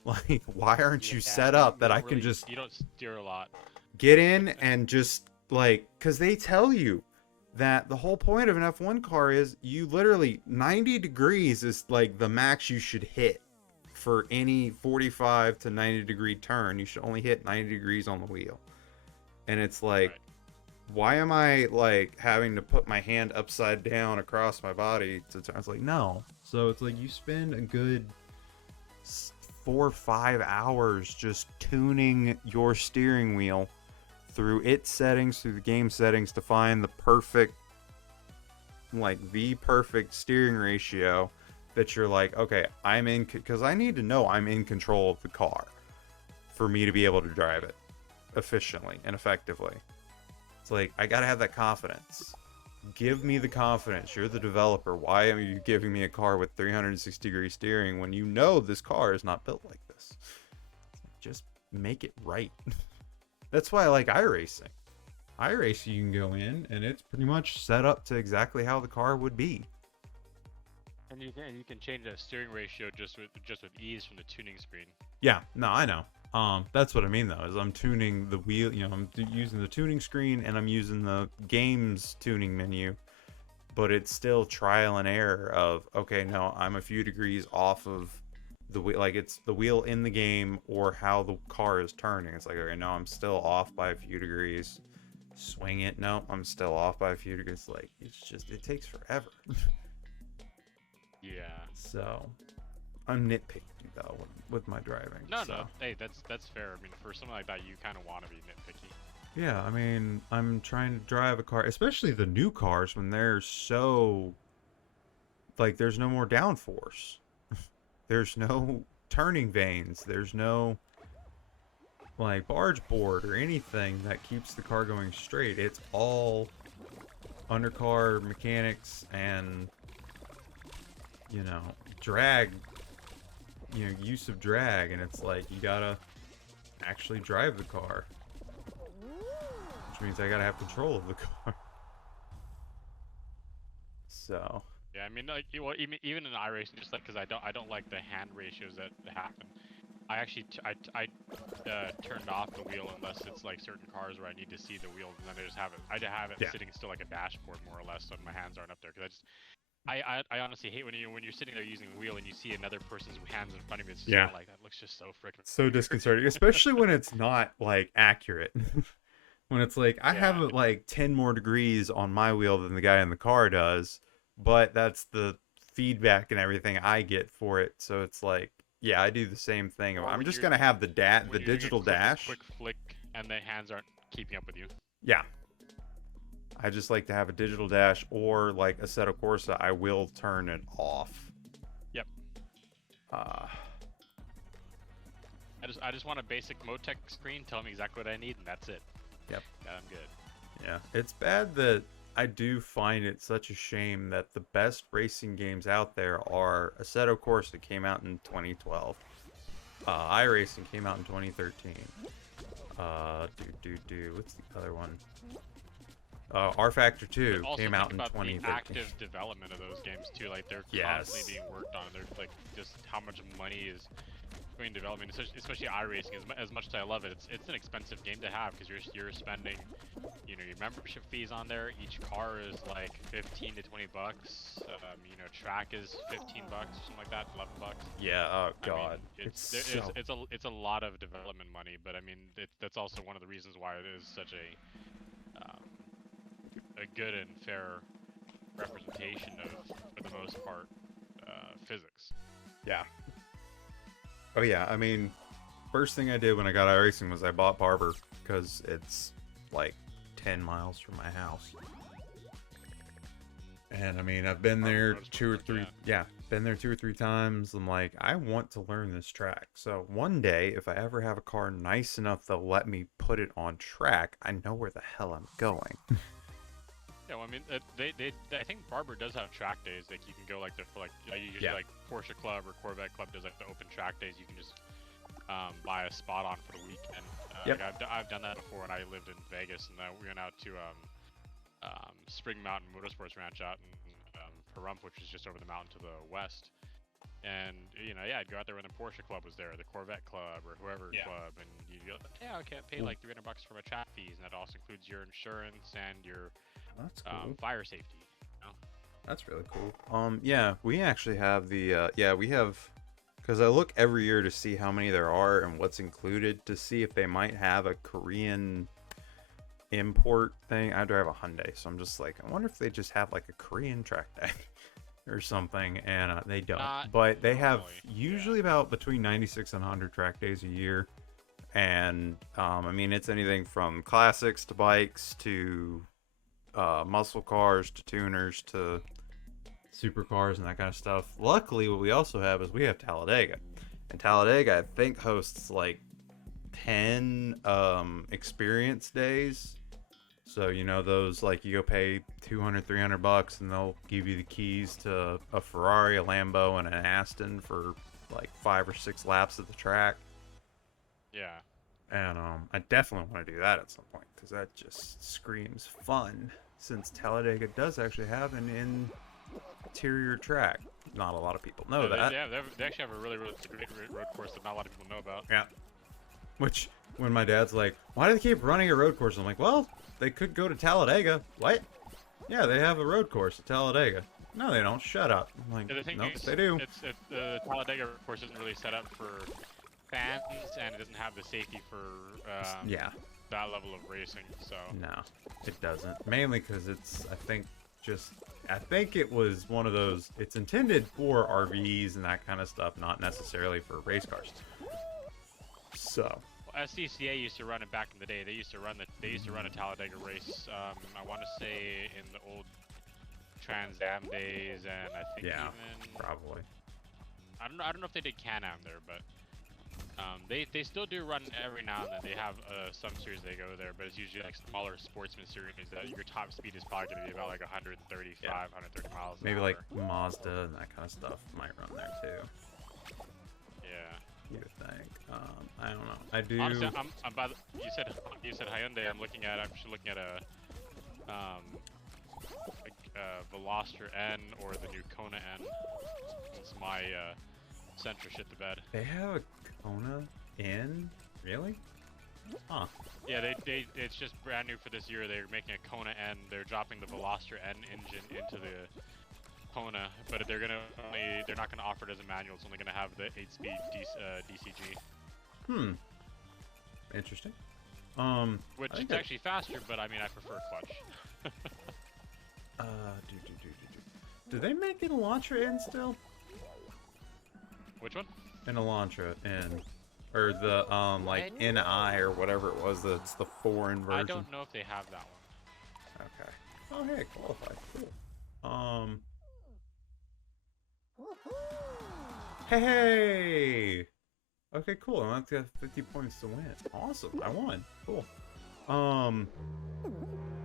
Like, why aren't you set up that I can just... You don't steer a lot. Get in and just like, because they tell you that the whole point of an F1 car is you literally 90 degrees is like the max you should hit for any 45 to 90 degree turn. You should only hit 90 degrees on the wheel. And it's like, Right. why am I like having to put my hand upside down across my body to turn? It's like, no. So it's like you spend a good 4 or 5 hours just tuning your steering wheel through its settings, through the game settings, to find the perfect, like the perfect steering ratio that you're like, okay, I'm in, because I need to know I'm in control of the car for me to be able to drive it efficiently and effectively. It's like, I gotta have that confidence. Give me the confidence. You're the developer. Why are you giving me a car with 360-degree steering when you know this car is not built like this? Just make it right. That's why I like iRacing. iRacing, you can go in and it's pretty much set up to exactly how the car would be. And you can change that steering ratio just with ease from the tuning screen. Yeah, no, I know. That's what I mean though, is I'm tuning the wheel, I'm using the tuning screen and I'm using the game's tuning menu, but it's still trial and error of, okay, no, I'm a few degrees off of the wheel, like it's the wheel in the game or how the car is turning. It's like, okay, no, I'm still off by a few degrees. Swing it, no, I'm still off by a few degrees. Like, it's just, it takes forever. Yeah. So, I'm nitpicking though with my driving. No, so. no. Hey, that's fair. I mean, for something like that, you kind of want to be nitpicky. Yeah, I mean, I'm trying to drive a car, especially the new cars when they're so, like, there's no more downforce. There's no turning vanes. There's no, like, barge board or anything that keeps the car going straight. It's all undercar mechanics and, drag, use of drag. And it's like, you gotta actually drive the car. Which means I gotta have control of the car. So. Yeah, I mean, like, even in iRacing, just like because I don't like the hand ratios that happen. I actually turned off the wheel unless it's like certain cars where I need to see the wheel, and then I just have it. Yeah. Sitting still like a dashboard more or less, so my hands aren't up there. Because I honestly hate when you're sitting there using the wheel and you see another person's hands in front of you. It's just Yeah. kinda like, that looks just so freaking So disconcerting, especially when it's not like accurate. When it's like I have Yeah. like 10 more degrees on my wheel than the guy in the car does, but that's the feedback and everything I get for it. So it's like, yeah, I do the same thing. Or I'm when just you're gonna have the when you're doing digital dash. quick flick and the hands aren't keeping up with you. Yeah, I just like to have a digital dash or like Assetto Corsa. I will turn it off. Yep. Uh, I just want a basic Motec screen, tell me exactly what I need, and that's it. Yep. Yeah, I'm good. Yeah, it's bad that I do find it such a shame that the best racing games out there are Assetto Corsa came out in 2012. iRacing came out in 2013. What's the other one? R Factor 2 Also came think out in about 2013. the active development of those games too. Like they're constantly being worked on. They're like just how much money is going in development, especially iRacing. As much as I love it, it's an expensive game to have because you're spending, your membership fees on there. Each car is like 15 to 20 bucks. Track is 15 bucks, something like that, 11 bucks. Yeah. Oh God. I mean, it's a lot of development money, but I mean that's also one of the reasons why it is such a good and fair representation of, for the most part, physics. Yeah. Oh yeah. I mean, first thing I did when I got iRacing was I bought Barber because it's like 10 miles from my house. And I mean, I've been there been there 2 or 3 times. I'm like, I want to learn this track. So one day, if I ever have a car nice enough to let me put it on track, I know where the hell I'm going. Yeah, well, I mean, I think Barber does have track days. Like you can go like usually like Porsche Club or Corvette Club does like the open track days. You can just buy a spot on for the weekend. Yep. Like I've done that before when I lived in Vegas, and we went out to Spring Mountain Motorsports Ranch out in Pahrump, which is just over the mountain to the west. And you know, yeah, I'd go out there when the Porsche Club was there, the Corvette Club, or whoever club, and you'd go, yeah, I can't pay like $300 for my track fees, and that also includes your insurance and your That's cool. fire safety. You know? That's really cool. Yeah, we actually have the yeah, we have, because I look every year to see how many there are and what's included to see if they might have a Korean import thing. I drive a Hyundai, so I'm just like, I wonder if they just have like a Korean track day or something, and they don't. But they have usually about between 96 and 100 track days a year. And I mean, it's anything from classics to bikes to muscle cars to tuners to supercars and that kind of stuff. Luckily, what we also have is we have Talladega, and Talladega I think hosts like 10 experience days. So you know those, like, you go pay $200-300 and they'll give you the keys to a Ferrari, a Lambo, and an Aston for like 5 or 6 laps of the track. Yeah. And I definitely want to do that at some point because that just screams fun. Since Talladega does actually have an interior track, not a lot of people know that. They actually have a really great road course that not a lot of people know about. Yeah. Which, when my dad's like, "Why do they keep running a road course?" I'm like, "Well, they could go to Talladega." What? Yeah, they have a road course at Talladega. No, they don't. Shut up. I'm like, nope, they do. The Talladega road course isn't really set up for fans, and it doesn't have the safety for that level of racing. So no, it doesn't. Mainly because it's, I think it was one of those. It's intended for RVs and that kind of stuff, not necessarily for race cars. So. SCCA used to run it back in the day. They used to run a Talladega race. I want to say in the old Trans Am days, and I think even probably. I don't know if they did Can-Am there, but they still do run every now and then. They have some series they go there, but it's usually like smaller sportsman series that your top speed is probably going to be about like 135, 130 miles. Maybe an hour. Like Mazda and that kind of stuff might run there too. Yeah. You would think. I don't know. I do. Honestly, you said Hyundai. I'm actually looking at a Veloster N or the new Kona N. It's my Sentra shit to bed. They have a Kona N? Really? Huh. Yeah, it's just brand new for this year. They're making a Kona N. They're dropping the Veloster N engine into the Kona, but they're not gonna offer it as a manual. It's only gonna have the 8-speed DCG. Interesting. Which is actually faster, but I mean I prefer clutch. Do they make an Elantra N still? Which one? An Elantra N, or the like NI or whatever it was. That's the foreign version. I don't know if they have that one. Okay. Oh hey, qualified. Cool. Hey! Okay, cool. I'm gonna get 50 points to win. Awesome. I won. Cool.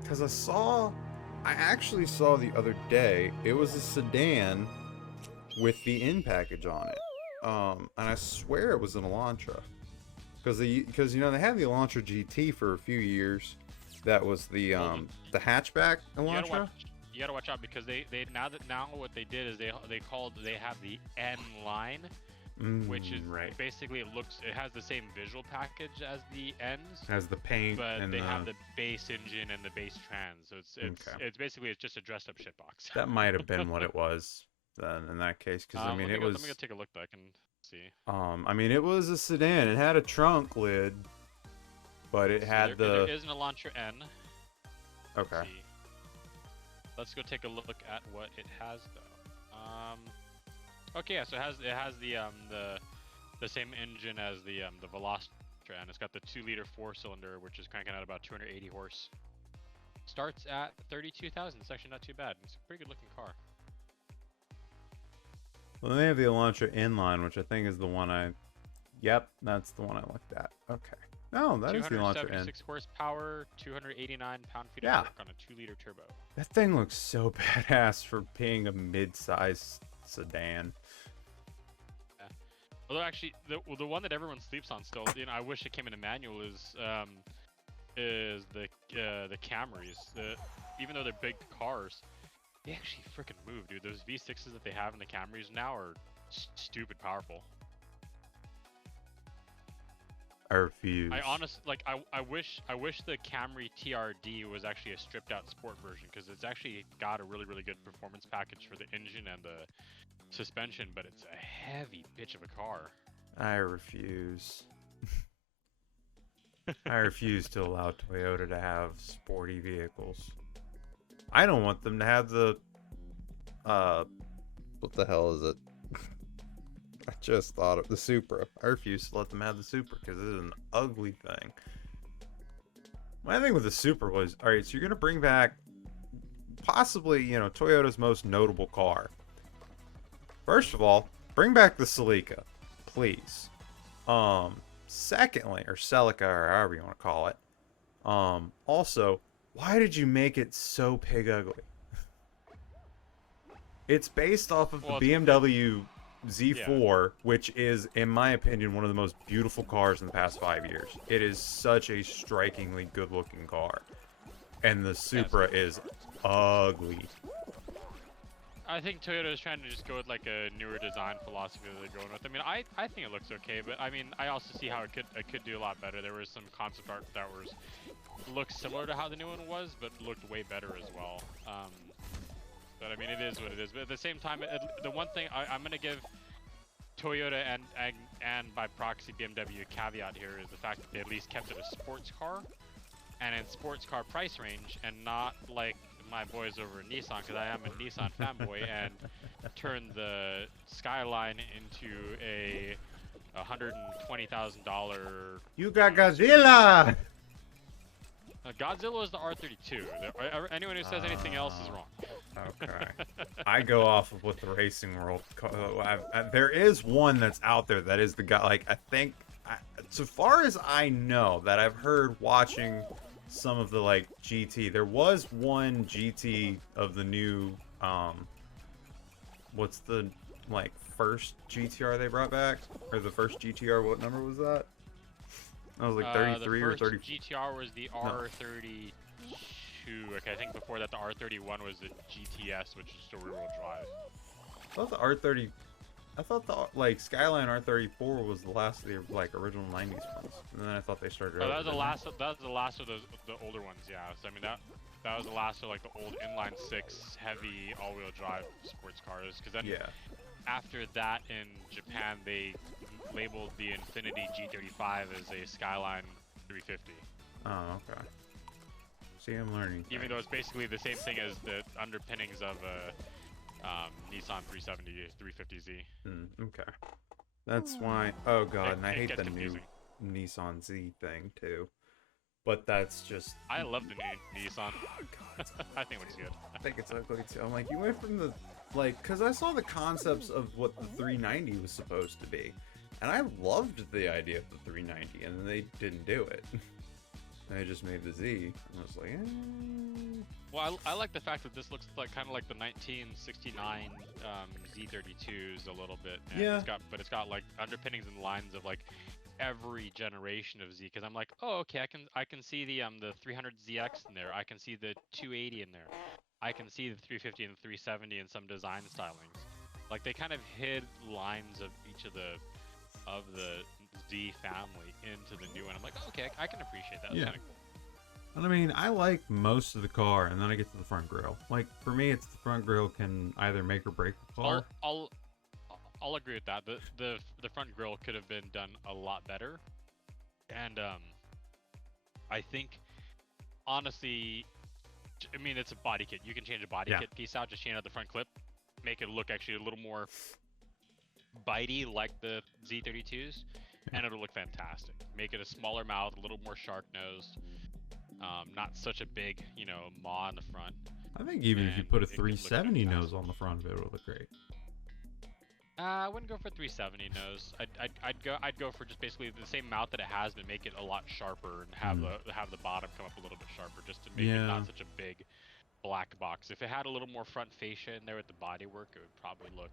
Because I actually saw the other day, it was a sedan with the in package on it. And I swear it was an Elantra. Because you know, they had the Elantra GT for a few years. That was the hatchback Elantra. You gotta watch out because they now what they did is they have the N line, which is basically it has the same visual package as the N's. Has the paint, but and they have the base engine and the base trans. So it's basically just a dressed up shitbox. That might have been what it was then in that case, because I mean let me go take a look back and see. I mean it was a sedan. It had a trunk lid, but it had there is an Elantra N. Okay. Let's go take a look at what it has though. Okay, yeah, so it has the same engine as the Veloster, and it's got the 2-liter 4-cylinder, which is cranking out about 280 horse. Starts at 32,000. It's actually not too bad. It's a pretty good looking car. Well, they have the Elantra inline, which I think is the one Yep, that's the one I looked at. Okay. No, that is the Elantra N. 276 horsepower, 289 pound-feet of torque on a 2-liter turbo. That thing looks so badass for being a mid-size sedan. Yeah. Although actually, the one that everyone sleeps on still, you know, I wish it came in a manual is the Camrys. Even though they're big cars, they actually freaking move, dude. Those V6s that they have in the Camrys now are stupid powerful. I refuse. I honestly like. I wish the Camry TRD was actually a stripped out sport version because it's actually got a really good performance package for the engine and the suspension, but it's a heavy bitch of a car. I refuse. I refuse to allow Toyota to have sporty vehicles. I don't want them to have the what the hell is it? I just thought of the Supra. I refuse to let them have the Supra because it is an ugly thing. My thing with the Supra was, alright, so you're gonna bring back possibly, you know, Toyota's most notable car. First of all, bring back the Celica, please. Secondly, or Celica, or however you want to call it. Also, why did you make it so pig ugly? It's based off of the BMW Z4, which is, in my opinion, one of the most beautiful cars in the past 5 years. It is such a strikingly good-looking car. And the Supra is ugly. I think Toyota is trying to just go with like a newer design philosophy that they're going with. I mean, I think it looks okay, but I mean, I also see how it could do a lot better. There was some concept art that looked similar to how the new one was, but looked way better as well. But I mean, it is what it is. But at the same time, the one thing I'm gonna give Toyota and by proxy BMW a caveat here is the fact that they at least kept it a sports car, and in sports car price range, and not like my boys over at Nissan, because I am a Nissan fanboy, and turned the Skyline into a $120,000. You got Godzilla! Godzilla is the R32. Anyone who says anything else is wrong. Okay. I go off of what the racing world. There is one that's out there that is the guy. Like, I think, so far as I know, that I've heard watching some of the like GT. There was one GT of the new, what's the like first GTR they brought back, or the first GTR? What number was that? That was like 33 or 30. GTR was the R32. Okay, I think before that the R31 was the GTS, which is still rear-wheel drive. I thought the R30. I thought the like Skyline R34 was the last of the like original '90s ones, and then I thought they started. Oh, that was the last. That was the last of the older ones. Yeah, so I mean that was the last of like the old inline six heavy all-wheel drive sports cars. Because then after that in Japan they labeled the Infiniti G35 as a Skyline 350. Oh, okay. See, I'm learning. Even though it's basically the same thing as the underpinnings of a Nissan 370 350Z. Okay. That's why. Oh god, and I hate the confusing. new Nissan Z thing too. But that's just. I love the new Nissan. Oh god, I think it looks good. I think it's ugly too. I'm like, you went from the like, cause I saw the concepts of what the 390 was supposed to be, and I loved the idea of the 390, and then they didn't do it. They just made the Z, and I was like, eh. Well, I like the fact that this looks like kind of like the 1969 Z32s a little bit. And Yeah. It's got like underpinnings and lines of like every generation of Z. Because I'm like, oh, okay, I can see the 300ZX in there. I can see the 280 in there. I can see the 350 and the 370 and some design stylings. Like they kind of hid lines of each of the Z family into the new one. I'm like, okay, I can appreciate that. Yeah. Kind of... And I mean, I like most of the car, and then I get to the front grille. Like, for me, it's the front grille can either make or break the car. I'll agree with that. The front grille could have been done a lot better. And I think, honestly, I mean, it's a body kit. You can change a body kit piece out, just change out the front clip, make it look actually a little more bitey like the Z32s, and it'll look fantastic. Make it a smaller mouth, a little more shark-nosed, not such a big, maw in the front. I think even if you put a 370 nose on the front of it, it would look great. I wouldn't go for 370 nose. I'd go for just basically the same mouth that it has, but make it a lot sharper and have the bottom come up a little bit sharper, just to make it not such a big black box. If it had a little more front fascia in there with the bodywork, it would probably look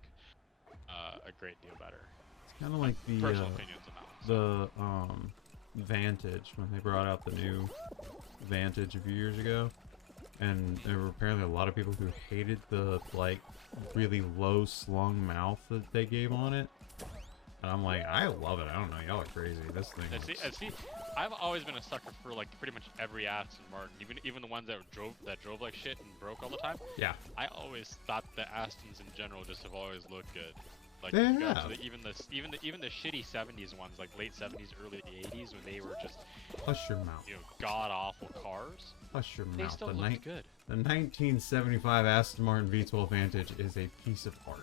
a great deal better. It's kind of like the personal opinions on that one. Vantage when they brought out the new Vantage a few years ago. and there were apparently a lot of people who hated the like really low slung mouth that they gave on it. And I'm like, I love it. I don't know, y'all are crazy. This thing. See, I've always been a sucker for like pretty much every Aston Martin, even the ones that drove like shit and broke all the time. Yeah. I always thought the Astons in general just have always looked good. Like They you go have. to even the shitty '70s ones, like late '70s, early '80s, when they were just Hush your mouth. god awful cars. Hush your They mouth. still The, looked good. the 1975 Aston Martin V12 Vantage is a piece of art.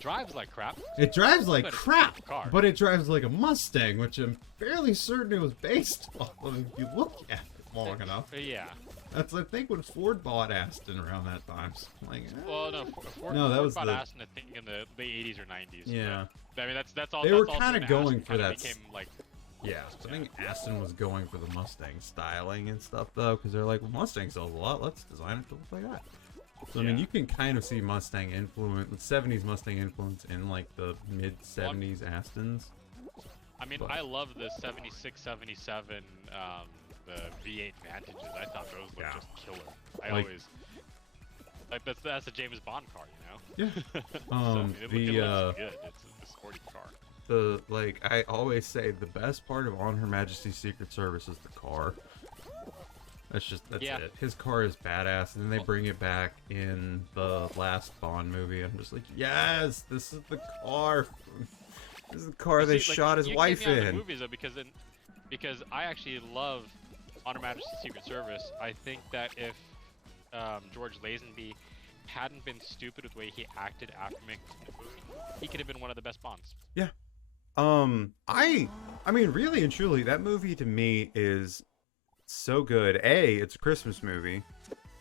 Drives like crap. It drives like But it's a crap, good car. but it drives like a Mustang, which I'm fairly certain it was based off of if you look at it long enough. Yeah. That's, I think, when Ford bought Aston around that time. So I'm like, Well, no, Ford, No, that Ford was bought the- Aston, I think, in the late '80s or '90s. Yeah. But, I mean, that's all. They that's were also kinda when going Aston for kinda that Became like. yeah. So I think Aston was going for the Mustang styling and stuff, though, because they're like, well, Mustang sells a lot. Let's design it to look like that. So, I mean, Yeah. you can kind of see Mustang influence, 70s Mustang influence in, like, the mid-70s Astons. I mean, But- I love the '76, '77, the V8 Vantages. I thought those looked Yeah. just killer. I Like- always like that's a James Bond car, you know. Yeah. So, I mean, it looks good. It's a sporty car. I always say, the best part of On Her Majesty's Secret Service is the car. That's Yeah. it. His car is badass, and then they bring it back in the last Bond movie. I'm just like, yes, this is the car. This is the car You they see, like, shot his you wife get me on the in. movies though, because I actually love On Her Majesty's Secret Service. I think that if George Lazenby hadn't been stupid with the way he acted after making the movie, he could have been one of the best Bonds. Yeah. I mean, really and truly, that movie to me is so good. It's a Christmas movie.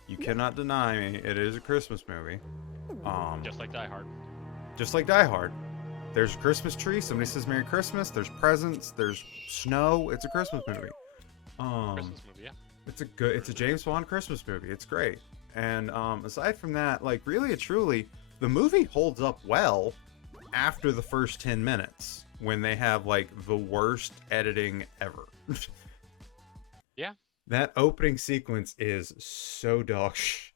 You cannot deny me. It is a Christmas movie. Just like Die Hard. Just like Die Hard. There's a Christmas tree. Somebody says Merry Christmas. There's presents. There's snow. It's a Christmas movie. Christmas movie, yeah. It's a James Bond Christmas movie. It's great. And aside from that, like, really and truly, the movie holds up well after the first 10 minutes when they have like the worst editing ever. Yeah. That opening sequence is so dog shit.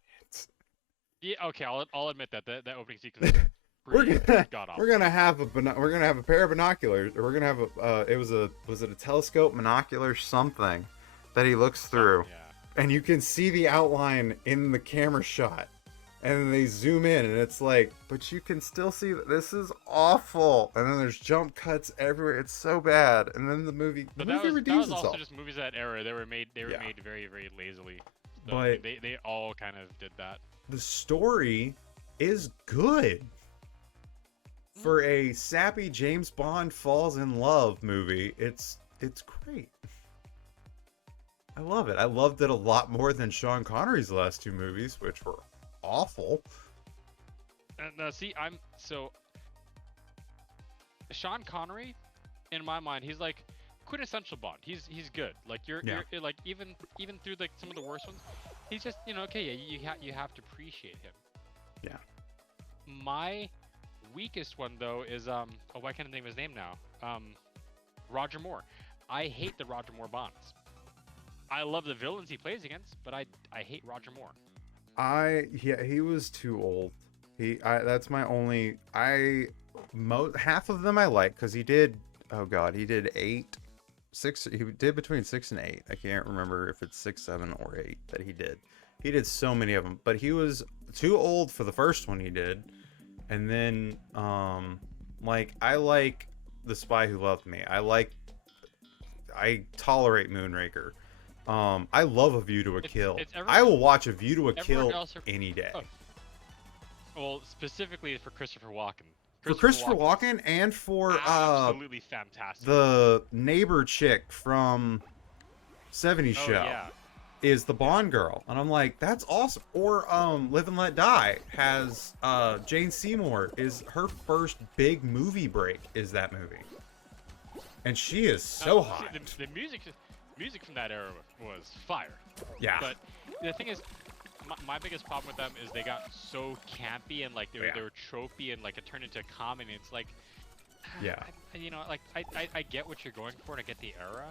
Yeah. Okay, I'll admit that opening sequence. Is We're pretty gonna god-awful. we're gonna have a pair of binoculars, or we're gonna have was it a telescope monocular something that he looks through, Yeah. and you can see the outline in the camera shot, and then they zoom in, and it's like, but you can still see that this is awful, and then there's jump cuts everywhere. It's so bad, and then the movie But redeems that was itself. also just movies of that era. They were made Yeah. very, very lazily. So, But- they all kind of did that. The story is good. For a sappy James Bond falls in love movie, it's great. I love it. I loved it a lot more than Sean Connery's last two movies, which were awful. And see, Sean Connery, in my mind, he's like quintessential Bond. He's good. Like you're like even through like some of the worst ones, he's just okay. Yeah, you have to appreciate him. Yeah. My weakest one though is why can't I think of his name now? Roger Moore. I hate the Roger Moore Bonds. I love the villains he plays against, but I hate Roger Moore. He was too old. That's my only half of them I like, because he did he did 6, he did between 6 and 8. I can't remember if it's 6, 7, or 8 that he did. He did so many of them, but he was too old for the first one he did. And then like, I like The Spy Who Loved Me. I tolerate Moonraker. I love A View to a Kill. I will watch A View to a Kill any day. Oh. Well, specifically for Christopher Walken. For Christopher Walken, and for absolutely fantastic. the neighbor chick from 70s Show Yeah. is the Bond girl, and I'm like, that's awesome. Or Live and Let Die has Jane Seymour, is her first big movie break is that movie, and she is so hot. The music from that era was fire. Yeah. But the thing is, my biggest problem with them is they got so campy and like they were tropey and like it turned into a comedy. It's like, Yeah. I get what you're going for and I get the era,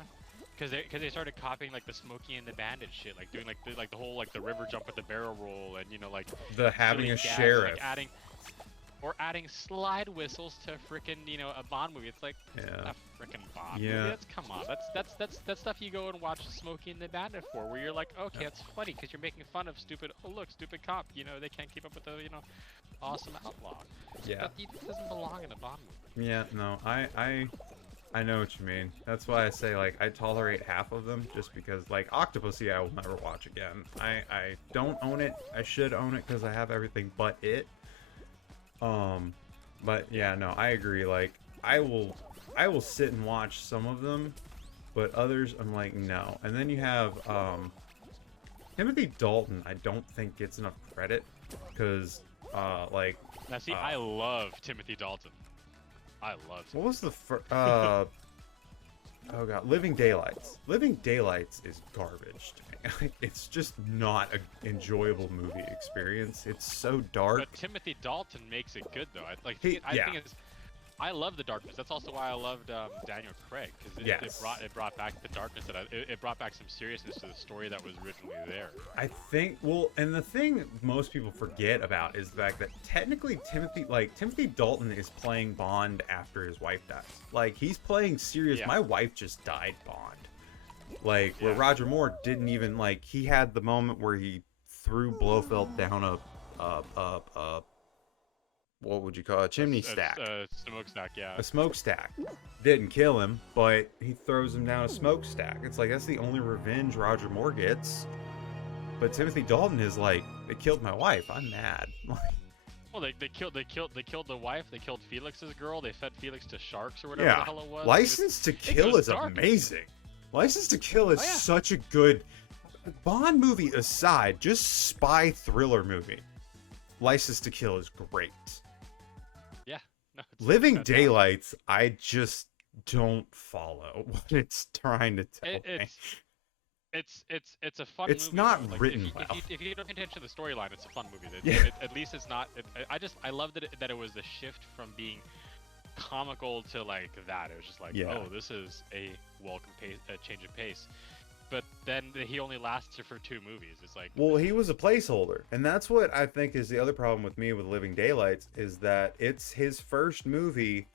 Because they started copying like the Smokey and the Bandit shit, like doing like the whole like the river jump with the barrel roll, and you know like The having a silly gags, sheriff. like adding slide whistles to frickin' a Bond movie. It's like it's Yeah. not a frickin' Bond Yeah. movie. That's come on. That's stuff you go and watch Smokey and the Bandit for, where you're like, okay, it's funny because you're making fun of stupid. Oh look, stupid cop. They can't keep up with the awesome outlaw. Yeah. That doesn't belong in a Bond movie. Yeah, no, I know what you mean. That's why I say, like, I tolerate half of them, just because, like, Octopussy I will never watch again. I don't own it. I should own it because I have everything but it. But yeah, no, I agree. Like, I will sit and watch some of them, but others I'm like, no. And then you have Timothy Dalton. I don't think gets enough credit because like. Now see, I love Timothy Dalton. I love. What was the oh god, Living Daylights. Living Daylights is garbage to me. It's just not an enjoyable movie experience. It's so dark. But Timothy Dalton makes it good though. I Yeah. think I love the darkness. That's also why I loved Daniel Craig, because Yes. it brought back the darkness it brought back some seriousness to the story that was originally there. I think, well, and the thing most people forget about is the fact that technically Timothy Dalton is playing Bond after his wife dies. Like, he's playing serious. Yeah. My wife just died Bond. Like, where Yeah. Roger Moore didn't even, like, he had the moment where he threw Blofeld down a what would you call it? A chimney stack. Smokestack, yeah. A smokestack. Didn't kill him, but he throws him down a smokestack. It's like, that's the only revenge Roger Moore gets. But Timothy Dalton is like, they killed my wife. I'm mad. Well, they killed the wife. They killed Felix's girl. They fed Felix to sharks or whatever Yeah. the hell it was. License to Kill goes is dark. amazing. License to Kill is Oh, yeah. such a good Bond movie aside, just spy thriller movie. License to Kill is great. Yeah. No, Living that's Daylights, I just don't follow what it's trying to tell me. It's a fun It's movie. not though. Like, written if you don't pay attention to the storyline, it's a fun movie. Yeah. At least it's not. I love that it was the shift from being comical to like that. It was just like, Yeah. oh, this is a welcome change of pace. But then he only lasted for 2 movies. It's like, Well, he was a placeholder, and that's what I think is the other problem with me with Living Daylights is that it's his first movie,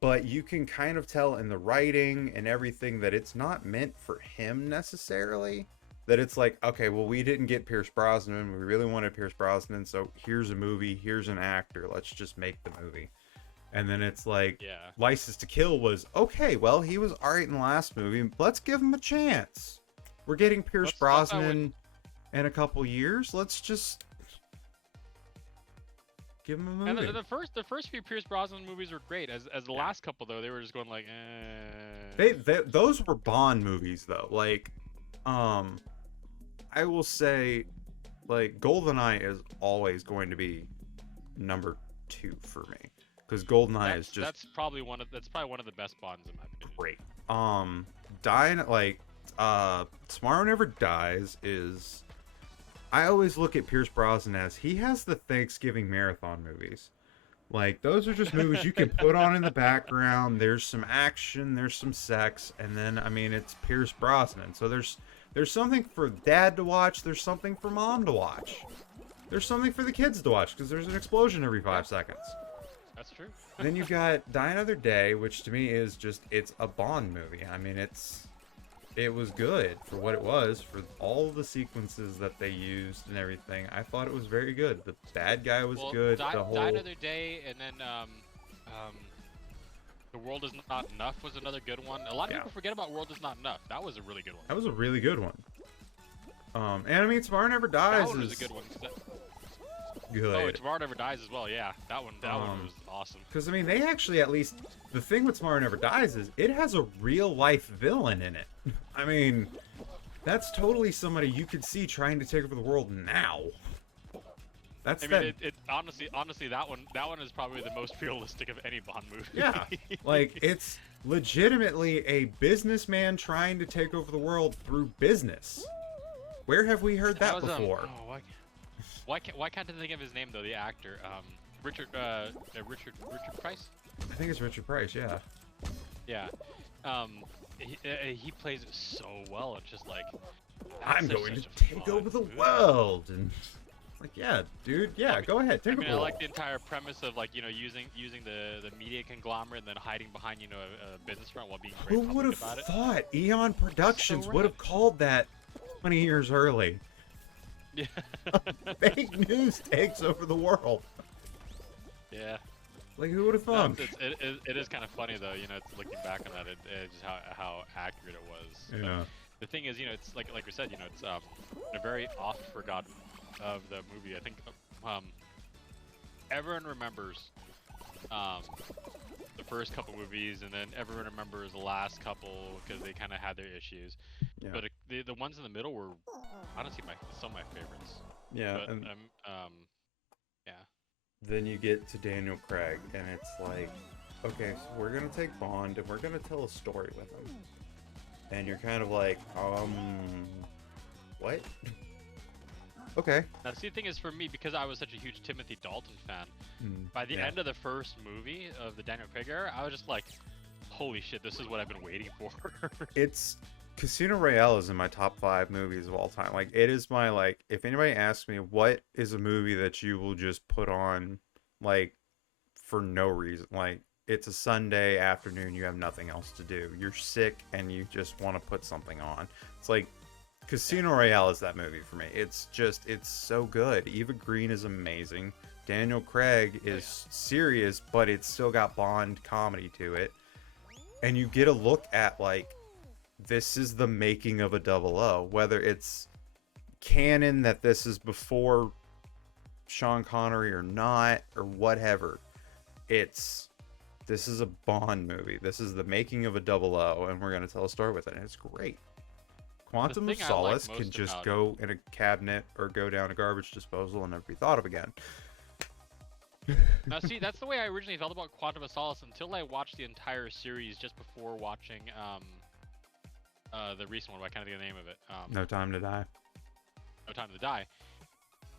but you can kind of tell in the writing and everything that it's not meant for him necessarily. That it's like, okay, well, we didn't get Pierce Brosnan, we really wanted Pierce Brosnan, so here's a movie, here's an actor, let's just make the movie. And then it's like, yeah. License to Kill was, okay, well, he was alright in the last movie. Let's give him a chance. We're getting Pierce Let's- Brosnan in a couple years. Let's just give him a movie. And the first few Pierce Brosnan movies were great. As the last couple though, they were just going like, eh. Those were Bond movies though. Like, I will say, like, GoldenEye is always going to be number 2 for me. Because GoldenEye is just that's probably one of the best Bonds in my opinion. great. Tomorrow Never Dies is, I always look at Pierce Brosnan as he has the Thanksgiving marathon movies. Like, those are just movies you can put on in the background. There's some action, there's some sex, and then, I mean, it's Pierce Brosnan. So there's something for dad to watch, there's something for mom to watch. There's something for the kids to watch, because there's an explosion every 5 seconds. That's true. Then you've got Die Another Day, which to me is just, it's a Bond movie. I mean, it was good for what it was, for all the sequences that they used and everything. I thought it was very good. The bad guy was good. Die The whole Another Day, and then The World Is Not Enough was another good one. A lot of people forget about World Is Not Enough. That was a really good one. that was a really good one. And I mean, Tomorrow Never Dies That one was is a good one. good. Oh, Tomorrow Never Dies as well. Yeah, that one was awesome. Because, I mean, they actually, at least, the thing with Tomorrow Never Dies is it has a real-life villain in it. I mean, that's totally somebody you could see trying to take over the world now. That's I mean, honestly, that one is probably the most realistic of any Bond movie. Yeah, like, it's legitimately a businessman trying to take over the world through business. Where have we heard that before? Why can't I think of his name though? The actor, Richard Price. I think it's Richard Price, yeah. Yeah. he plays it so well. It's just like I'm that's going to such a take fun over the movie. world, and like, yeah, dude, yeah, go ahead, take I mean, over I the like world. the entire premise of like using the media conglomerate and then hiding behind a business front while being very Who would public have about it. thought Eon So Productions would rad. have called that 20 years early? Yeah. Fake news takes over the world. Yeah. Like, who would have No, thought? it is kind of funny though. It's looking back on that, just how accurate it was. But Yeah. the thing is, it's like we said, it's a very oft forgotten of the movie. I think um everyone remembers um the first couple movies, and then everyone remembers the last couple because they kind of had their issues. Yeah. But the ones in the middle were honestly some of my favorites. Yeah, But and yeah. then you get to Daniel Craig, and it's like, okay, so we're gonna take Bond, and we're gonna tell a story with him. And you're kind of like, what? Okay. Now, see, the thing is, for me, because I was such a huge Timothy Dalton fan, by the Yeah. end of the first movie of the Daniel Craig era, I was just like, holy shit, this is what I've been waiting for. It's Casino Royale is in my top 5 movies of all time. Like, it is my, like, if anybody asks me what is a movie that you will just put on, like, for no reason, like, it's a Sunday afternoon, you have nothing else to do, you're sick and you just want to put something on, it's like Casino Royale is that movie for me. It's so good. Eva Green is amazing. Daniel Craig is serious, but it's still got Bond comedy to it. And you get a look at, like, this is the making of a 00. Whether it's canon that this is before Sean Connery or not, or whatever, this is a Bond movie. This is the making of a 00, and we're going to tell a story with it, and it's great. Quantum of thing I like Solace most can just about go in a cabinet or go down a garbage disposal and never be thought of again. Now, see, that's the way I originally felt about Quantum of Solace until I watched the entire series just before watching the recent one. I can't think of the name of it. No Time to Die. No Time to Die.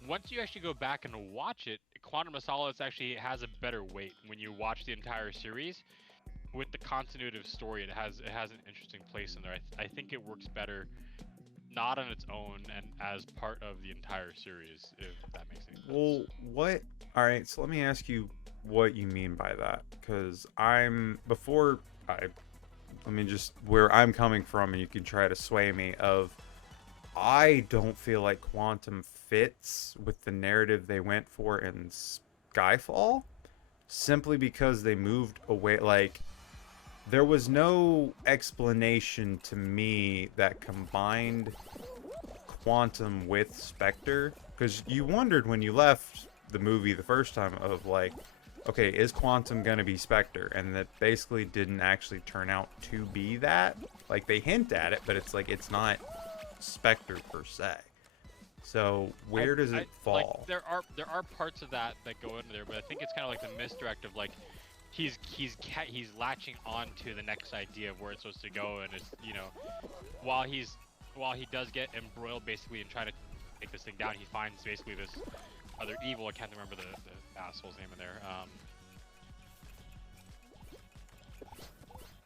Once you actually go back and watch it, Quantum of Solace actually has a better weight when you watch the entire series. With the continuity of story, it has an interesting place in there. I think it works better, not on its own and as part of the entire series, if that makes any sense. Well, what? All right, so let me ask you what you mean by that, because let me just where I'm coming from, and you can try to sway me. I don't feel like Quantum fits with the narrative they went for in Skyfall, simply because they moved away. Like, there was no explanation to me that combined Quantum with Spectre, because you wondered when you left the movie the first time of, like, okay, is Quantum gonna be Spectre? And that basically didn't actually turn out to be that. Like, they hint at it, but it's like, it's not Spectre per se. So where does it fall? Like, there are parts of that go into there, but I think it's kind of like the misdirect of, like, he's latching on to the next idea of where it's supposed to go, and it's, while he does get embroiled basically in trying to take this thing down, he finds basically this other evil. I can't remember the asshole's name in there.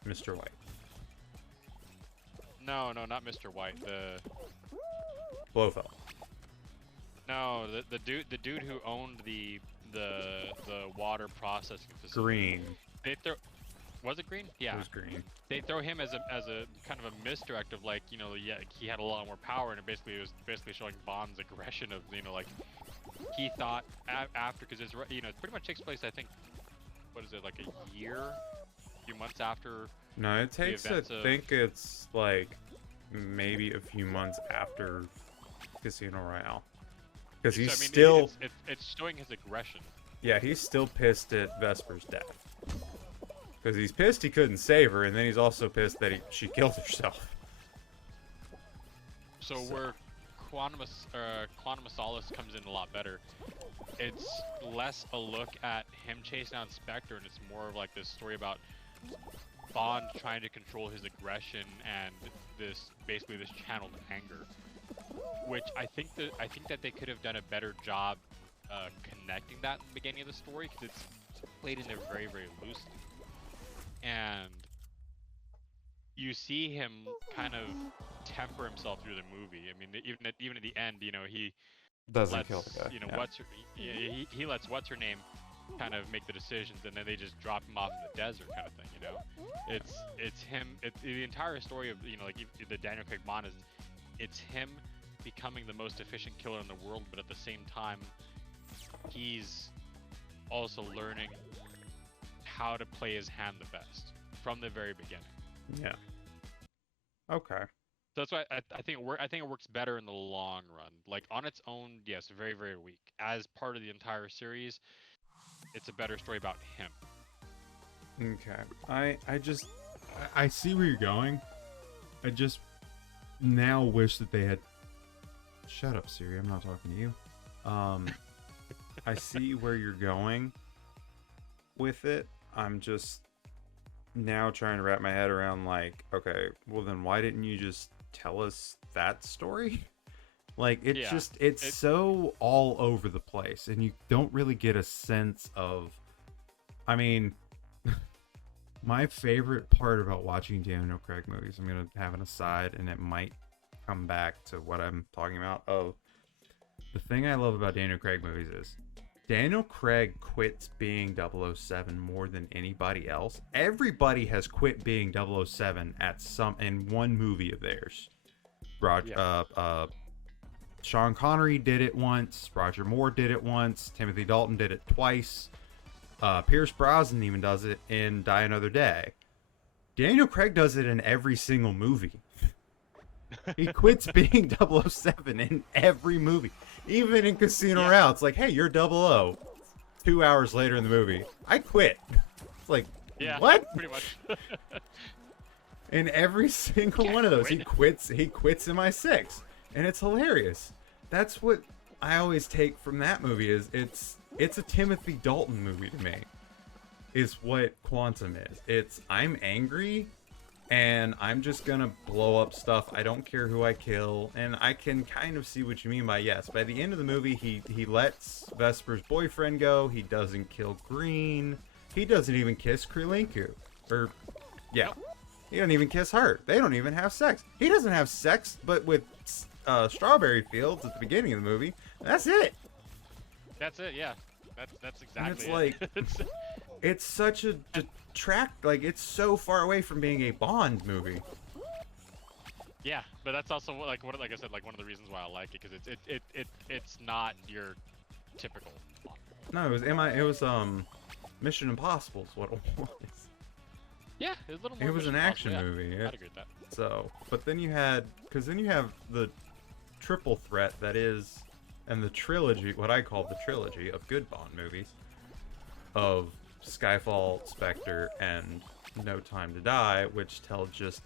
Mr. White. No, not Mr. White. Blofeld. No, the dude who owned the water processing facility. Green. Was it Green? Yeah. It was Green. They throw him as a kind of a misdirect of, like, yeah, he had a lot more power, and it was basically showing Bond's aggression of, like, he thought after, because it pretty much takes place, I think, what is it, like a few months after. No, it takes, I think it's like maybe a few months after Casino Royale, because he's still it's showing his aggression. Yeah, he's still pissed at Vesper's death. Because he's pissed he couldn't save her, and then he's also pissed that she killed herself. So where Quantum of Solace comes in a lot better, it's less a look at him chasing down Spectre, and it's more of like this story about Bond trying to control his aggression and this channeled anger, which I think that they could have done a better job connecting that in the beginning of the story, because it's played in there very, very loosely. And you see him kind of temper himself through the movie. I mean, even at the end, you know, he Doesn't kill the lets guy. you know Yeah. he lets what's her name kind of make the decisions, and then they just drop him off in the desert, kind of thing. You know, it's him. It's the entire story of, you know, like the Daniel Craig Bond is, it's him becoming the most efficient killer in the world, but at the same time, he's also learning how to play his hand the best from the very beginning. Yeah. Okay. So that's why I think it works better in the long run. Like on its own, yes, very very weak. As part of the entire series, it's a better story about him. Okay. I see where you're going. I just now wish that they had. Shut up, Siri. I'm not talking to you. I see where you're going with it. I'm just now trying to wrap my head around, like, okay, well then why didn't you just tell us that story? Like, Yeah, it's so all over the place, and you don't really get a sense of. I mean, my favorite part about watching Daniel Craig movies, I'm gonna have an aside, and it might come back to what I'm talking about. Oh, the thing I love about Daniel Craig movies is Daniel Craig quits being 007 more than anybody else. Everybody has quit being 007 in one movie of theirs. Sean Connery did it once. Roger Moore did it once. Timothy Dalton did it twice. Pierce Brosnan even does it in Die Another Day. Daniel Craig does it in every single movie. He quits being 007 in every movie. Even in Casino Royale, it's like, hey, you're 00. 2 hours later in the movie, I quit. It's like, yeah, what? pretty much. In every single one of those, he quits MI6. And it's hilarious. That's what I always take from that movie is it's a Timothy Dalton movie to me. Is what Quantum is. It's I'm angry and I'm just gonna blow up stuff. I don't care who I kill, and I can kind of see what you mean by yes. By the end of the movie, he lets Vesper's boyfriend go. He doesn't kill Green. He doesn't even kiss Krylinku. Or, yeah, he doesn't even kiss her. They don't even have sex. He doesn't have sex, but with Strawberry Fields at the beginning of the movie. That's it. That's it. Yeah, that's exactly. And it's like, it's such a detract. Like, it's so far away from being a Bond movie. Yeah, but that's also like like I said, like one of the reasons why I like it, because it's not your typical Bond. No, it was Mission Impossible is what it was. Yeah, it was a little more. It was an Mission action Impossible, movie. Yeah, I'd agree with that. So, but then you have the triple threat that is, and the trilogy, what I call the trilogy of good Bond movies, of Skyfall, Spectre, and No Time to Die, which tell just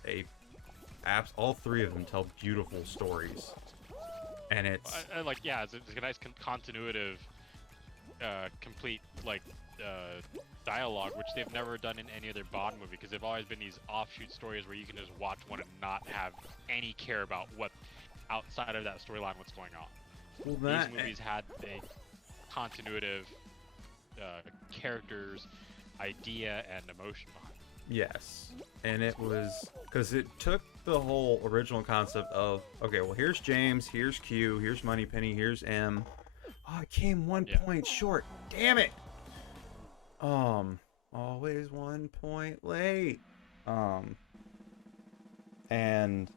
all three of them tell beautiful stories, and it's I like, yeah, it's a nice continuative, complete dialogue, which they've never done in any other Bond movie, because they've always been these offshoot stories where you can just watch one and not have any care about what outside of that storyline what's going on. well, These movies had a continuative characters, idea, and emotion behind it. yes, and it was because it took the whole original concept of, okay, well, here's James, here's Q, here's Moneypenny, here's M. Oh, I came 1 point short. Damn it. Always 1 point late. And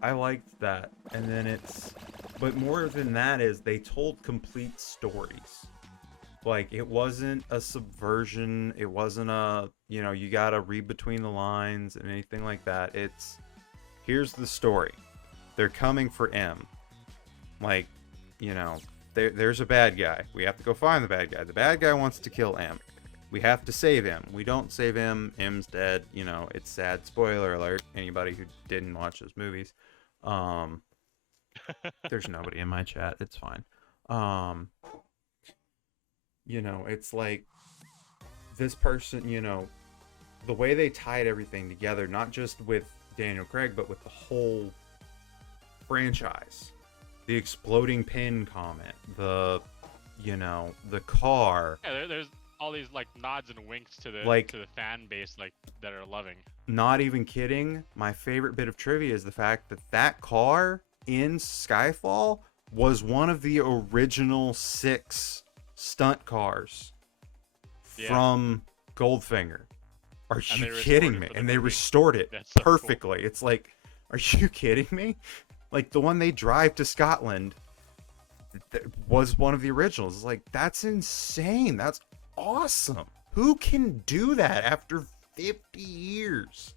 I liked that. And then but more than that is they told complete stories. Like, it wasn't a subversion. It wasn't you gotta read between the lines and anything like that. Here's the story. They're coming for M. Like, there's a bad guy. We have to go find the bad guy. The bad guy wants to kill M. We have to save him. We don't save him. M's dead. It's sad. Spoiler alert. Anybody who didn't watch those movies. There's nobody in my chat. It's fine. It's like this person, the way they tied everything together, not just with Daniel Craig, but with the whole franchise. The exploding pin comment, the car. Yeah, there's all these like nods and winks to Like, the fan base like that are loving. not even kidding. My favorite bit of trivia is the fact that that car in Skyfall was one of the original 6 stunt cars Yeah. from Goldfinger. Are And you they restored kidding it me? for the And they movie. restored it That's so cool. perfectly. It's like, are you kidding me? Like, the one they drive to Scotland was one of the originals. It's like, that's insane. That's awesome. Who can do that after 50 years?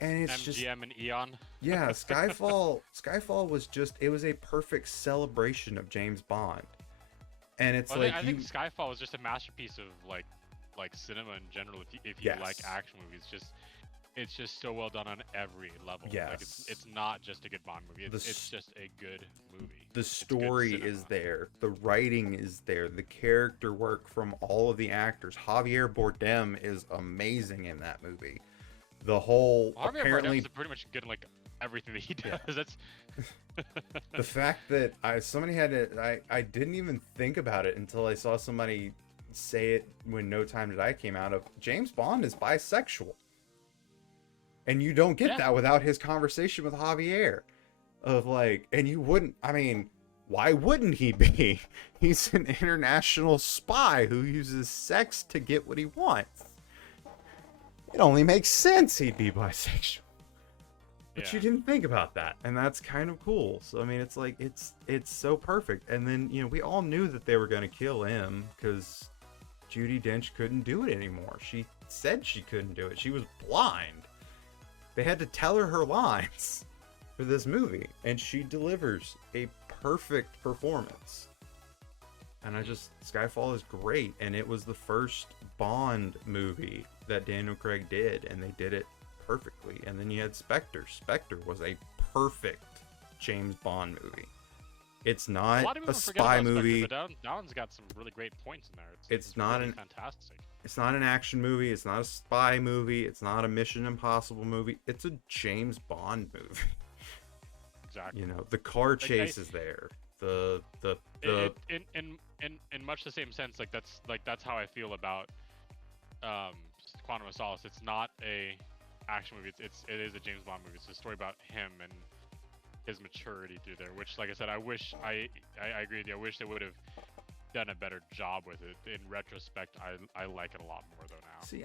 And it's just, MGM and Eon. yeah, Skyfall was just, it was a perfect celebration of James Bond. And it's Well, like, I think Skyfall was just a masterpiece of like cinema in general. If you like Yes. action movies, it's just so well done on every level. Like Yes. it's not just a good Bond movie. It's s- just a good movie. the It's good story cinema. is there, the writing is there, the character work from all of the actors. Javier Bardem is amazing in that movie. The whole, Well, Javier apparently, Bardem's pretty much good in like everything that he does. Yeah. That's the fact that I didn't even think about it until I saw somebody say it when No Time to Die came out, of James Bond is bisexual. And you don't get Yeah. that without his conversation with Javier. Of like, and you wouldn't, why wouldn't he be? He's an international spy who uses sex to get what he wants. It only makes sense he'd be bisexual. But Yeah. you didn't think about that, and that's kind of cool. So it's like, it's so perfect. And then, we all knew that they were going to kill him because Judi Dench couldn't do it anymore. She said she couldn't do it. She was blind. They had to tell her lines for this movie, and she delivers a perfect performance. And Skyfall is great, and it was the first Bond movie that Daniel Craig did, and they did it perfectly. And then you had Spectre. Spectre was a perfect James Bond movie. It's a not lot of people a forget spy about Spectre, movie. but that one's got some really great points in there. It's not really an- fantastic. It's not an action movie. It's not a spy movie. It's not a Mission Impossible movie. It's a James Bond movie. Exactly. The car chase is there. The In much the same sense, that's how I feel about Quantum of Solace. It's not a action movie. It is a James Bond movie. It's a story about him and his maturity through there. Which, like I said, I agree with you. I wish they would have done a better job with it. In retrospect, I like it a lot more though now. See,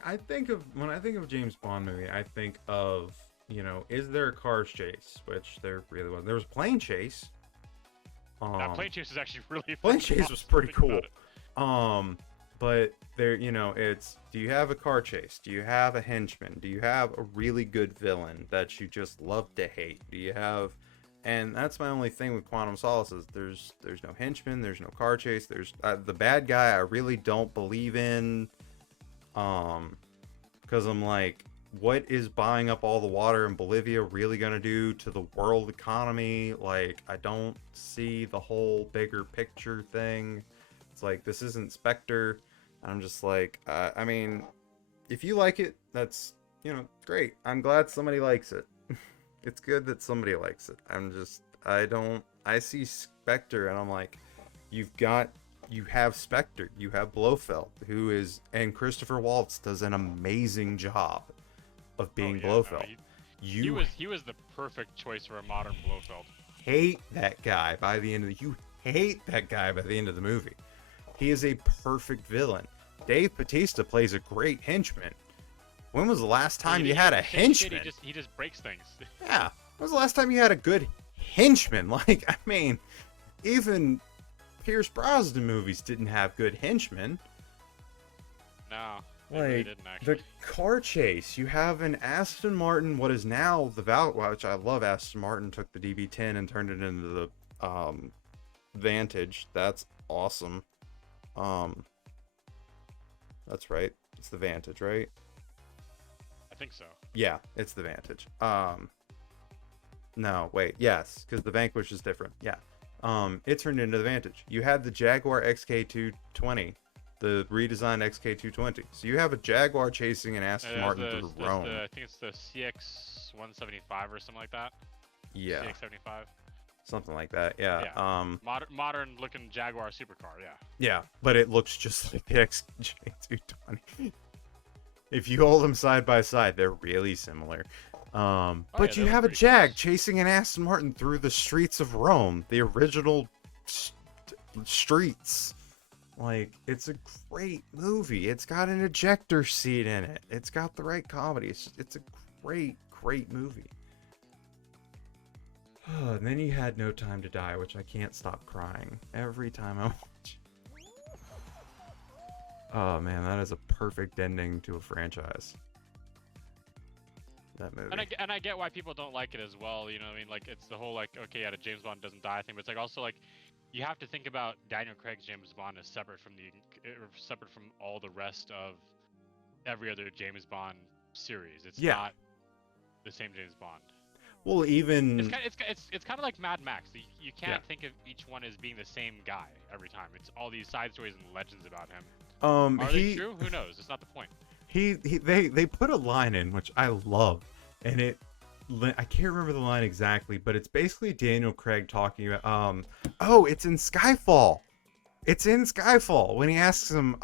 when I think of James Bond movie, I think of, is there a car chase? Which there really wasn't. There was a plane chase. That plane chase is actually really Plane fun. chase was pretty Think cool. about it. But there, it's, do you have a car chase? Do you have a henchman? Do you have a really good villain that you just love to hate? Do you have, and that's my only thing with Quantum of Solace is there's no henchman, there's no car chase, there's the bad guy I really don't believe in, because I'm like, what is buying up all the water in Bolivia really gonna do to the world economy? Like, I don't see the whole bigger picture thing. It's like, this isn't Spectre. I'm just like, if you like it, that's, great. I'm glad somebody likes it. It's good that somebody likes it. I see Spectre and I'm like, you have Spectre, you have Blofeld, and Christopher Waltz does an amazing job of being Blofeld. He was the perfect choice for a modern Blofeld. hate that guy by the end of the movie. He is a perfect villain. Dave Bautista plays a great henchman. When was the last time you had a henchman? He just breaks things. Yeah. When was the last time you had a good henchman? Like, even Pierce Brosnan movies didn't have good henchmen. No, they really Like, didn't actually. the car chase, you have an Aston Martin, what is now the which I love. Aston Martin took the DB10 and turned it into the Vantage. That's awesome. That's right. It's the Vantage, right? I think so. Yeah, it's the Vantage. No, wait, yes, because the Vanquish is different. Yeah. It turned into the Vantage. You had the Jaguar XK220, the redesigned XK220. So you have a Jaguar chasing an Aston Martin through Rome. I think it's the CX175 or something like that. Yeah. CX75. something like that. Yeah. Yeah. Modern looking Jaguar supercar. Yeah. Yeah, but it looks just like the XJ220. If you hold them side by side, they're really similar. But yeah, you they have a look pretty Jag close. chasing an Aston Martin through the streets of Rome, the original streets. Like, it's a great movie. It's got an ejector seat in it. It's got the right comedy. It's a great, great movie. And then you had No Time to Die, which I can't stop crying every time I watch. Oh man, that is a perfect ending to a franchise. That movie. And I get why people don't like it as well. You know, what I mean, like it's the whole like, okay, yeah, the James Bond doesn't die thing, but it's like also like you have to think about Daniel Craig's James Bond as separate from all the rest of every other James Bond series. It's not the same James Bond. Well, even it's kind of like Mad Max. You can't think of each one as being the same guy every time. It's all these side stories and legends about him. Are they true? Who knows? It's not the point. They put a line in which I love, and I can't remember the line exactly, but it's basically Daniel Craig talking about it's in Skyfall. It's in Skyfall when he asks him,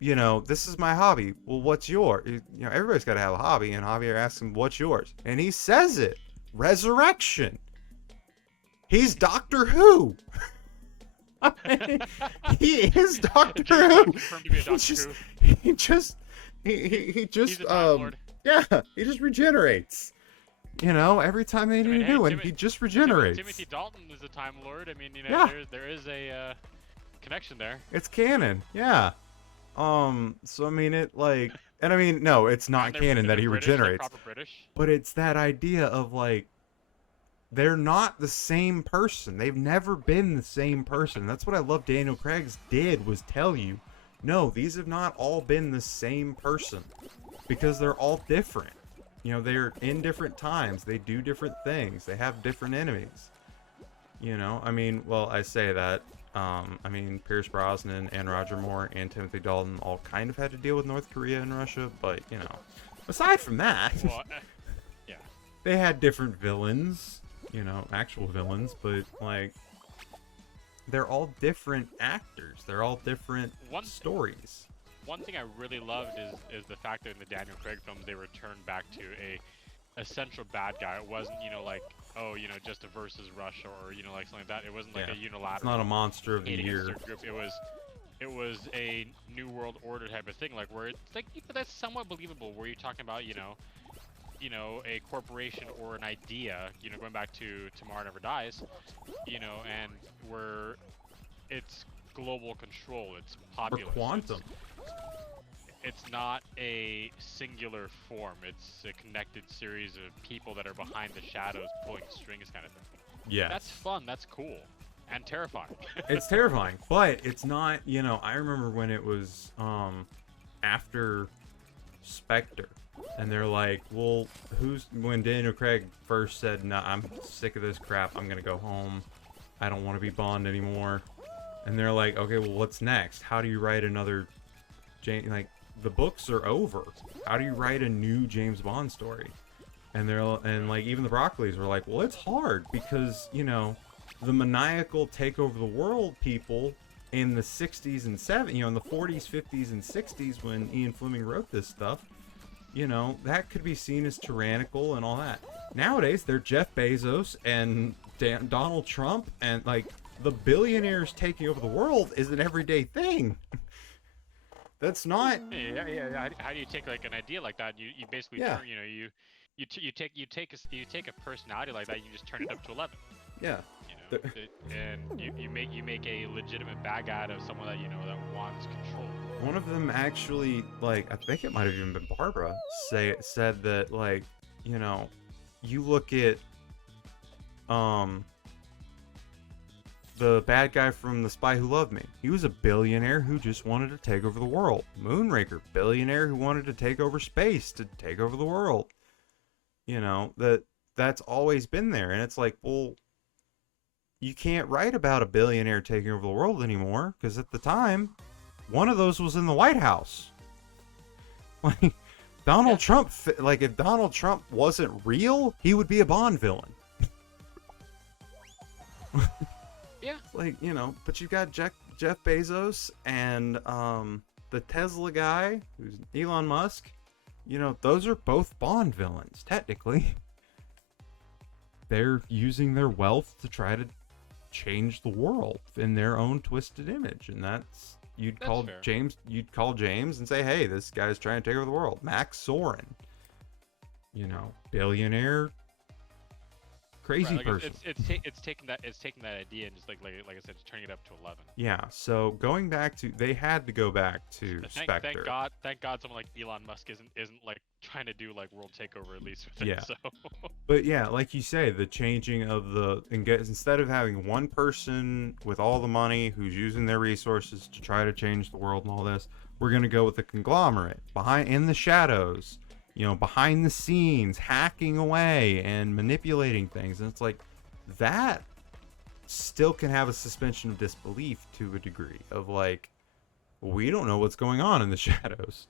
you know, this is my hobby. Well, what's yours? You know, everybody's got to have a hobby, and Javier asks him, what's yours? And he says it. Resurrection. He's Doctor Who. He is Doctor Who. He just regenerates. You know, every time they need to do it, he just regenerates. Timothy Dalton is a Time Lord. I mean, you know, there is a connection there. It's canon. Yeah. So I mean, no, it's not canon that he regenerates. But it's that idea of like, they're not the same person. They've never been the same person. That's what I love Daniel Craig's did, was tell you, no, these have not all been the same person, because they're all different. You know, they're in different times. They do different things. They have different enemies. You know, I mean, well, I say that. I mean, Pierce Brosnan and Roger Moore and Timothy Dalton all kind of had to deal with North Korea and Russia, but, you know, aside from that, yeah, they had different villains, you know, actual villains, but, like, they're all different actors. They're all different stories. One thing I really loved is the fact that in the Daniel Craig films, they returned back to a central bad guy. It wasn't, you know, like, oh, you know, just a versus Russia or, you know, like something like that. It wasn't like a unilateral. It's not a monster of the year group. It was a New World Order type of thing, like where it's like, you know, that's somewhat believable. Where you're talking about, you know, a corporation or an idea, you know, going back to Tomorrow Never Dies, you know, and where it's global control, it's popular. Or quantum. It's not a singular form. It's a connected series of people that are behind the shadows pulling strings kind of thing. Yeah. That's fun. That's cool. And terrifying. It's terrifying, but it's not, you know, I remember when it was after Spectre, and they're like, well, when Daniel Craig first said, no, I'm sick of this crap, I'm going to go home, I don't want to be Bond anymore. And they're like, okay, well, what's next? How do you write another like, the books are over. How do you write a new James Bond story? And like, even the Broccolis were like, well, it's hard because, you know, the maniacal take over the world people in the 60s and 70s, you know, in the 40s, 50s, and 60s when Ian Fleming wrote this stuff, you know, that could be seen as tyrannical and all that. Nowadays, they're Jeff Bezos and Donald Trump, and like, the billionaires taking over the world is an everyday thing. That's not. Yeah. How do you take like an idea like that? You basically turn, you know, you take a personality like that, you just turn it up to 11. Yeah. You know, and you make a legitimate bad guy out of someone that, you know, that wants control. One of them actually, like, I think it might have even been Barbara, said that, like, you know, you look at the bad guy from The Spy Who Loved Me. He was a billionaire who just wanted to take over the world. Moonraker, billionaire who wanted to take over space, to take over the world. You know, that's always been there. And it's like, well, you can't write about a billionaire taking over the world anymore, because at the time, one of those was in the White House. Like, Donald Trump, like, if Donald Trump wasn't real, he would be a Bond villain. Yeah. Like, you know, but you got Jeff Bezos and the Tesla guy, who's Elon Musk. You know, those are both Bond villains, technically. They're using their wealth to try to change the world in their own twisted image, and that's That's fair. You'd call James and say, hey, this guy's trying to take over the world. Max Soren, you know, billionaire, crazy Right, like person. it's taking that idea and just like I said, just turning it up to 11. Yeah, so going back to, they had to go back to Spectre. Thank God someone like Elon Musk isn't like trying to do like world takeover at least with Yeah. it. So But yeah, like you say, the changing of instead of having one person with all the money who's using their resources to try to change the world and all this, we're gonna go with the conglomerate behind, in the shadows, you know, behind the scenes, hacking away and manipulating things. And it's like, that still can have a suspension of disbelief to a degree of like, we don't know what's going on in the shadows.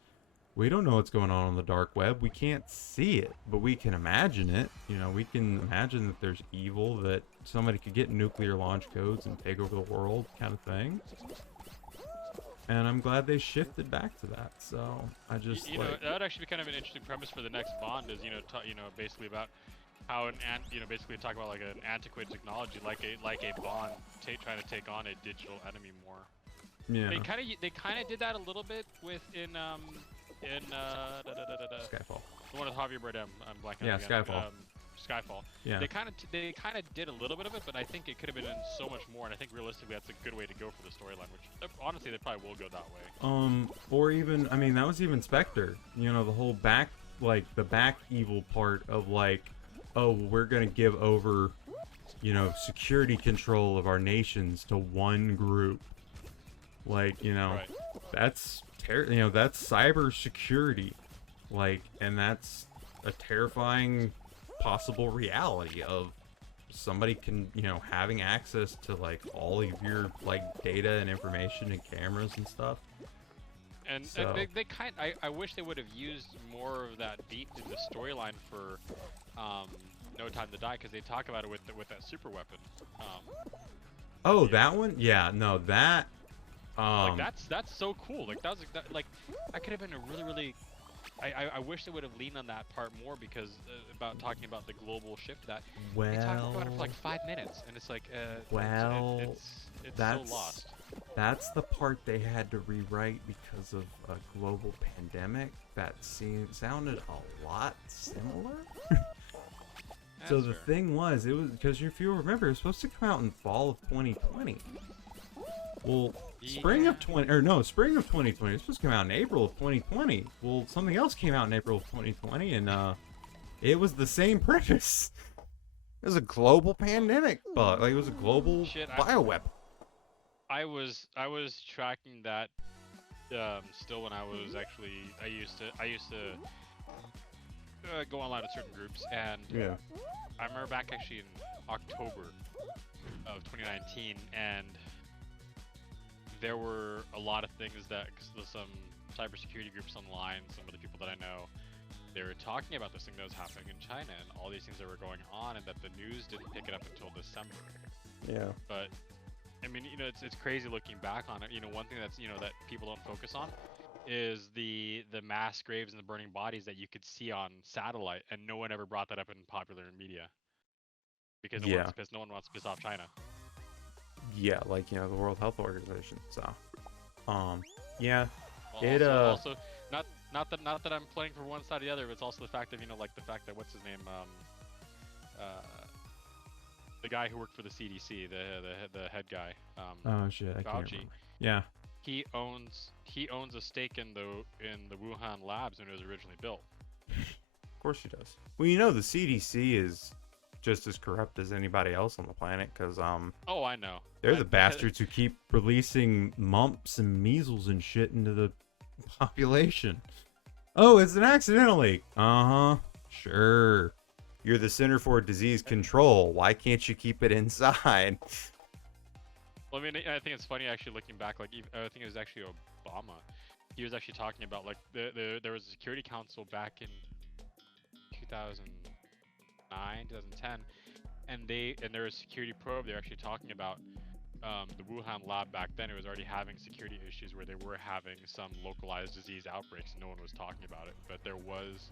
We don't know what's going on the dark web. We can't see it, but we can imagine it. You know, we can imagine that there's evil, that somebody could get nuclear launch codes and take over the world, kind of thing. And I'm glad they shifted back to that. So I just you know, that would actually be kind of an interesting premise for the next Bond. Is basically about how basically talk about like an antiquated technology, like a Bond trying to take on a digital enemy more. yeah. They kind of did that a little bit in Skyfall. the one with Javier Bardem. I'm blanking. Yeah, out again. Skyfall. Skyfall. Yeah. They kind of did a little bit of it, but I think it could have been so much more. And I think realistically, that's a good way to go for the storyline. Which honestly, they probably will go that way. Or even, I mean, that was even Spectre. You know, the whole the back evil part of like, oh, we're gonna give over, you know, security control of our nations to one group. Like, you know, Right. that's that's cyber security. Like, and that's a terrifying possible reality of somebody having access to like all of your like data and information and cameras and stuff. And So- I wish they would have used more of that beat in the storyline for No Time to Die, because they talk about it with that super weapon. Oh, that one? Yeah, no, that Like that's so cool. Like that could have been a really. I wish they would have leaned on that part more, because about talking about the global shift that they talked about it for like 5 minutes, and it's like it's so lost. That's the part they had to rewrite because of a global pandemic that sounded a lot similar. So the thing was, it was because if you remember, it was supposed to come out in fall of 2020. Well, spring of 2020. It's supposed to come out in April of 2020. Well, something else came out in April of 2020, and it was the same premise. It was a global pandemic, but like it was a global bioweapon. I was tracking that still when I used to go online with certain groups, and Yeah. I remember back actually in October of 2019, and there were a lot of things that, cause there's some cybersecurity groups online, some of the people that I know, they were talking about this thing that was happening in China and all these things that were going on, and that the news didn't pick it up until December. Yeah. But I mean, it's crazy looking back on it. One thing that's that people don't focus on is the mass graves and the burning bodies that you could see on satellite, and no one ever brought that up in popular media because no one wants to piss off China. Yeah, like the World Health Organization. So, yeah, Well, also not that I'm playing for one side or the other, but it's also the fact of like the fact that what's his name, the guy who worked for the CDC, the head guy, oh shit, I can't Fauci. remember. Yeah. He owns a stake in the Wuhan labs when it was originally built. Of course he does. Well, the CDC is just as corrupt as anybody else on the planet, because Oh, I know. they're the bastards who keep releasing mumps and measles and shit into the population. Oh, it's an accidental leak. Uh-huh. Sure. You're the Center for Disease Control. Why can't you keep it inside? Well, I mean, I think it's funny actually looking back. Like, I think it was actually Obama. He was actually talking about like there was a Security Council back in 2009, 2010, and there was security probe. They're actually talking about the Wuhan lab back then. It was already having security issues where they were having some localized disease outbreaks. And no one was talking about it, but there was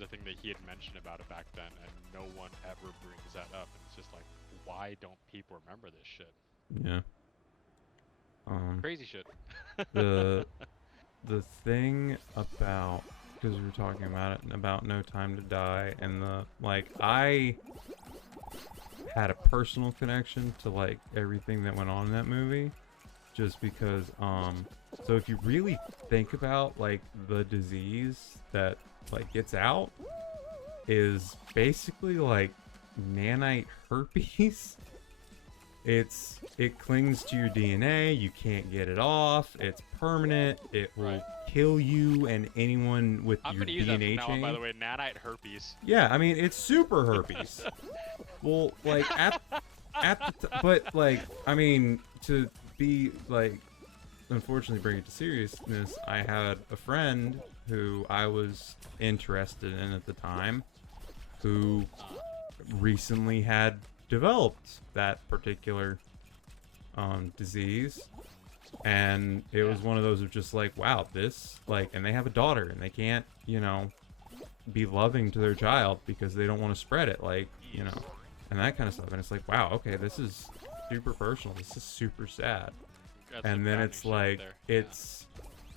a thing that he had mentioned about it back then, and no one ever brings that up. And it's just like, why don't people remember this shit? Yeah. Crazy shit. The the thing about, because we were talking about it, about No Time to Die, and the, like, I had a personal connection to, like, everything that went on in that movie, just because, so if you really think about, like, the disease that, like, gets out is basically, like, nanite herpes. It clings to your DNA. You can't get it off. It's permanent. It will kill you and anyone with I'm your gonna use that DNA from now chain. on, by the way, nanite herpes. Yeah, I mean, it's super herpes. Well, like but like, I mean, to be like, unfortunately, bring it to seriousness. I had a friend who I was interested in at the time, who recently had developed that particular disease, and it was one of those of just like, wow, this, like, and they have a daughter and they can't, be loving to their child because they don't want to spread it, like, and that kind of stuff. And it's like, wow, okay, this is super personal, this is super sad. And then it's like,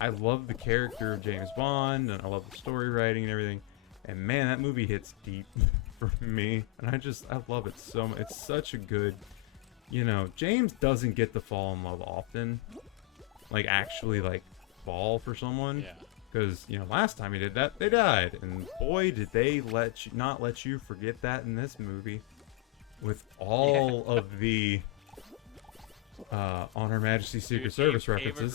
I love the character of James Bond, and I love the story writing and everything, and man, that movie hits deep for me, and I love it so much. It's such a good, James doesn't get to fall in love often, like, actually, like, fall for someone, because, last time he did that, they died, and boy, did they not let you forget that in this movie, with all of the On Her Majesty's Secret Service references.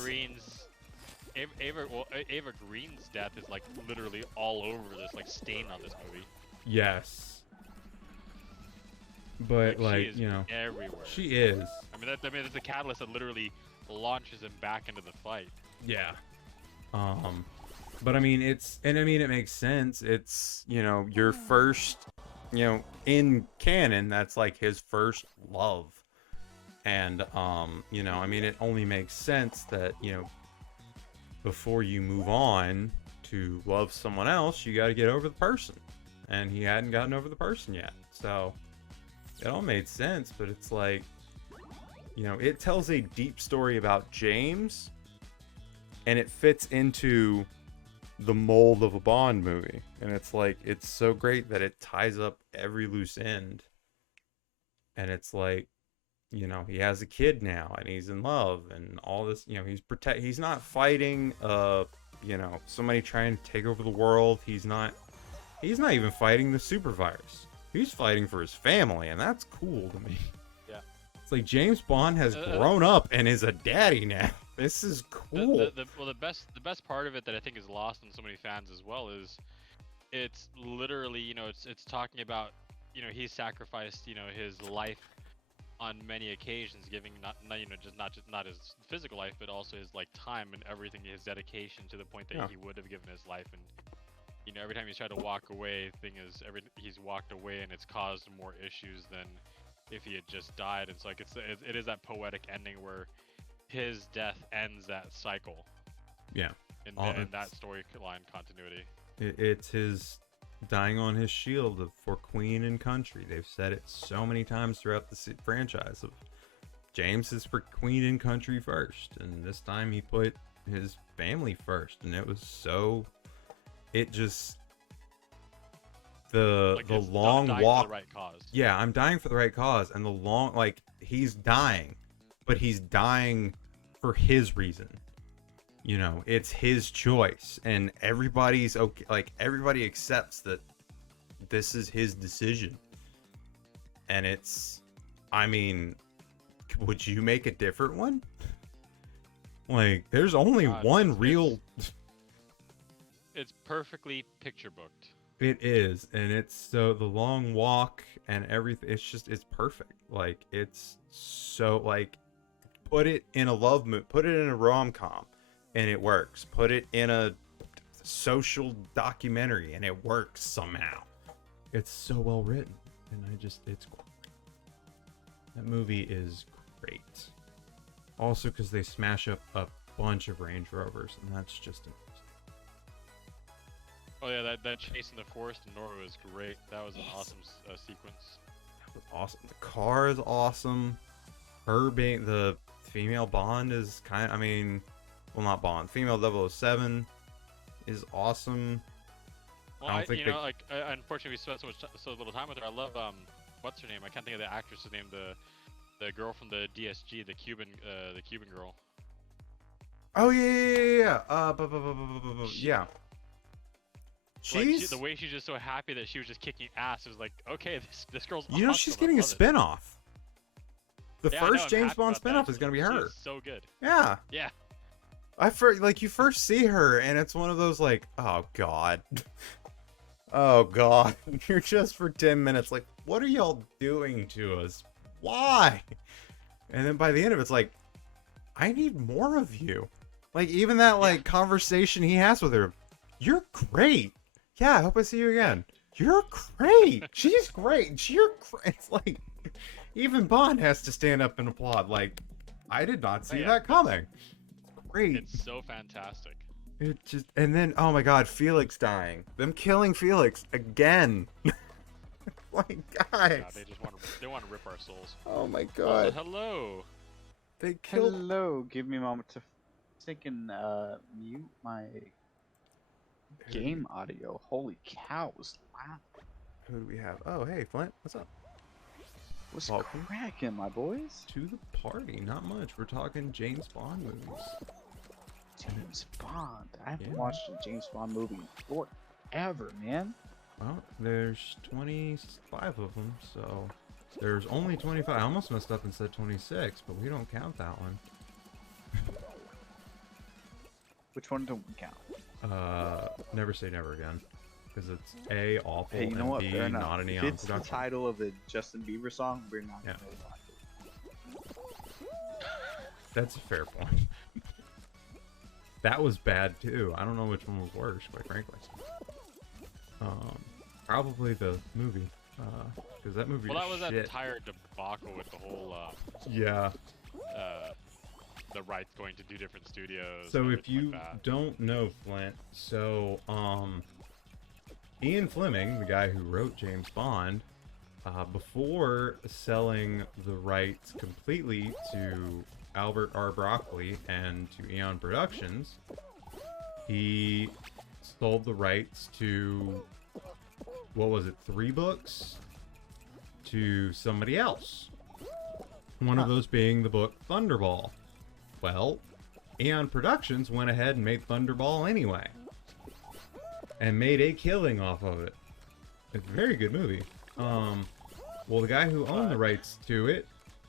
Ava Green's death is, like, literally all over this, like, stain on this movie. Yes. But, like, she is everywhere. She is. I mean, that's the catalyst that literally launches him back into the fight. Yeah. But I mean, it makes sense. It's, your first, in canon, that's like his first love. And, I mean, it only makes sense that, before you move on to love someone else, you got to get over the person. And he hadn't gotten over the person yet. So it all made sense, but it's like, it tells a deep story about James, and it fits into the mold of a Bond movie. And it's like, it's so great that it ties up every loose end. And it's like, he has a kid now, and he's in love, and all this, he's not fighting, somebody trying to take over the world. He's not even fighting the super virus. He's fighting for his family, and that's cool to me. Yeah. It's like James Bond has grown up and is a daddy now. This is cool. The best part of it that I think is lost on so many fans as well is, it's literally, it's talking about, he sacrificed, his life on many occasions, giving not his physical life, but also his, like, time and everything, his dedication, to the point that he would have given his life. And every time he's tried to walk away, he's walked away, and it's caused more issues than if he had just died. It's like, it is that poetic ending where his death ends that cycle. Yeah. In that storyline continuity. It's his dying on his shield for Queen and country. They've said it so many times throughout the franchise. Of James is for Queen and country first, and this time he put his family first, and it was so. It just the long walk. For the right cause. Yeah, I'm dying for the right cause, and the long, like, he's dying, but he's dying for his reason. It's his choice, and everybody's okay. Like, everybody accepts that this is his decision, and it's. I mean, would you make a different one? Like, there's only one real. It's perfectly picture booked. It is, and it's so the long walk and everything. It's perfect. Like, it's so, like, put it in a love movie, put it in a rom-com, and it works. Put it in a social documentary, and it works somehow. It's so well written. and it's that movie is great. Also, because they smash up a bunch of Range Rovers, and that's just amazing. Oh yeah, that chase in the forest in Norway was great. That was an awesome sequence. That was awesome. The car is awesome. Her being the female Bond is kind of, I mean, well, not Bond. Female 007 is awesome. Well, unfortunately, we spent so little time with her. I love what's her name? I can't think of the actress's name. The girl from the DSG, the Cuban girl. Oh yeah. Yeah. Like, the way she's just so happy that she was just kicking ass. It was like, okay, this girl's awesome. You know, she's getting a spinoff. The first James Bond spinoff is gonna be her. So good. Yeah. Yeah. You first see her, and it's one of those like, oh god, oh god, you're just for 10 minutes. Like, what are y'all doing to us? Why? And then by the end of it, it's like, I need more of you. Like, even that like conversation he has with her, you're great. Yeah, I hope I see you again. You're great. She's great. You're great. It's like, even Bond has to stand up and applaud. Like, I did not see that coming. Great. It's so fantastic. It just, and then, oh my god, Felix dying. Them killing Felix again. Like, guys. Yeah, they want to rip our souls. Oh my god. Also, hello. They killed. Hello. Give me a moment to mute my game audio. Holy cows! Wow. Who do we have? Oh, hey, Flint. What's up? What's Welcome cracking, my boys? to the party. Not much. We're talking James Bond movies. James Bond. I haven't Yeah. watched a James Bond movie in forever, man. Well, there's 25 of them, so there's only 25. I almost messed up and said 26, but we don't count that one. Which one don't we count? Never Say Never Again, because it's A, awful, Hey, you know and what? B, Fair enough. not an If Eon it's the production. title of the Justin Bieber song, we're not gonna watch it. That's a fair point. That was bad too. I don't know which one was worse, quite frankly. Probably the movie, because that movie. Well, that is was shit. that entire debacle with the whole Yeah. the rights going to 2 different studios. So and if everything you like that. don't know Flint, so Ian Fleming, the guy who wrote James Bond, before selling the rights completely to Albert R. Broccoli and to Eon Productions, he sold the rights to, what was it, 3 books to somebody else. One of those being the book Thunderball. Well, Eon Productions went ahead and made Thunderball anyway. And made a killing off of it. It's a very good movie. Well, the guy who owned the rights to it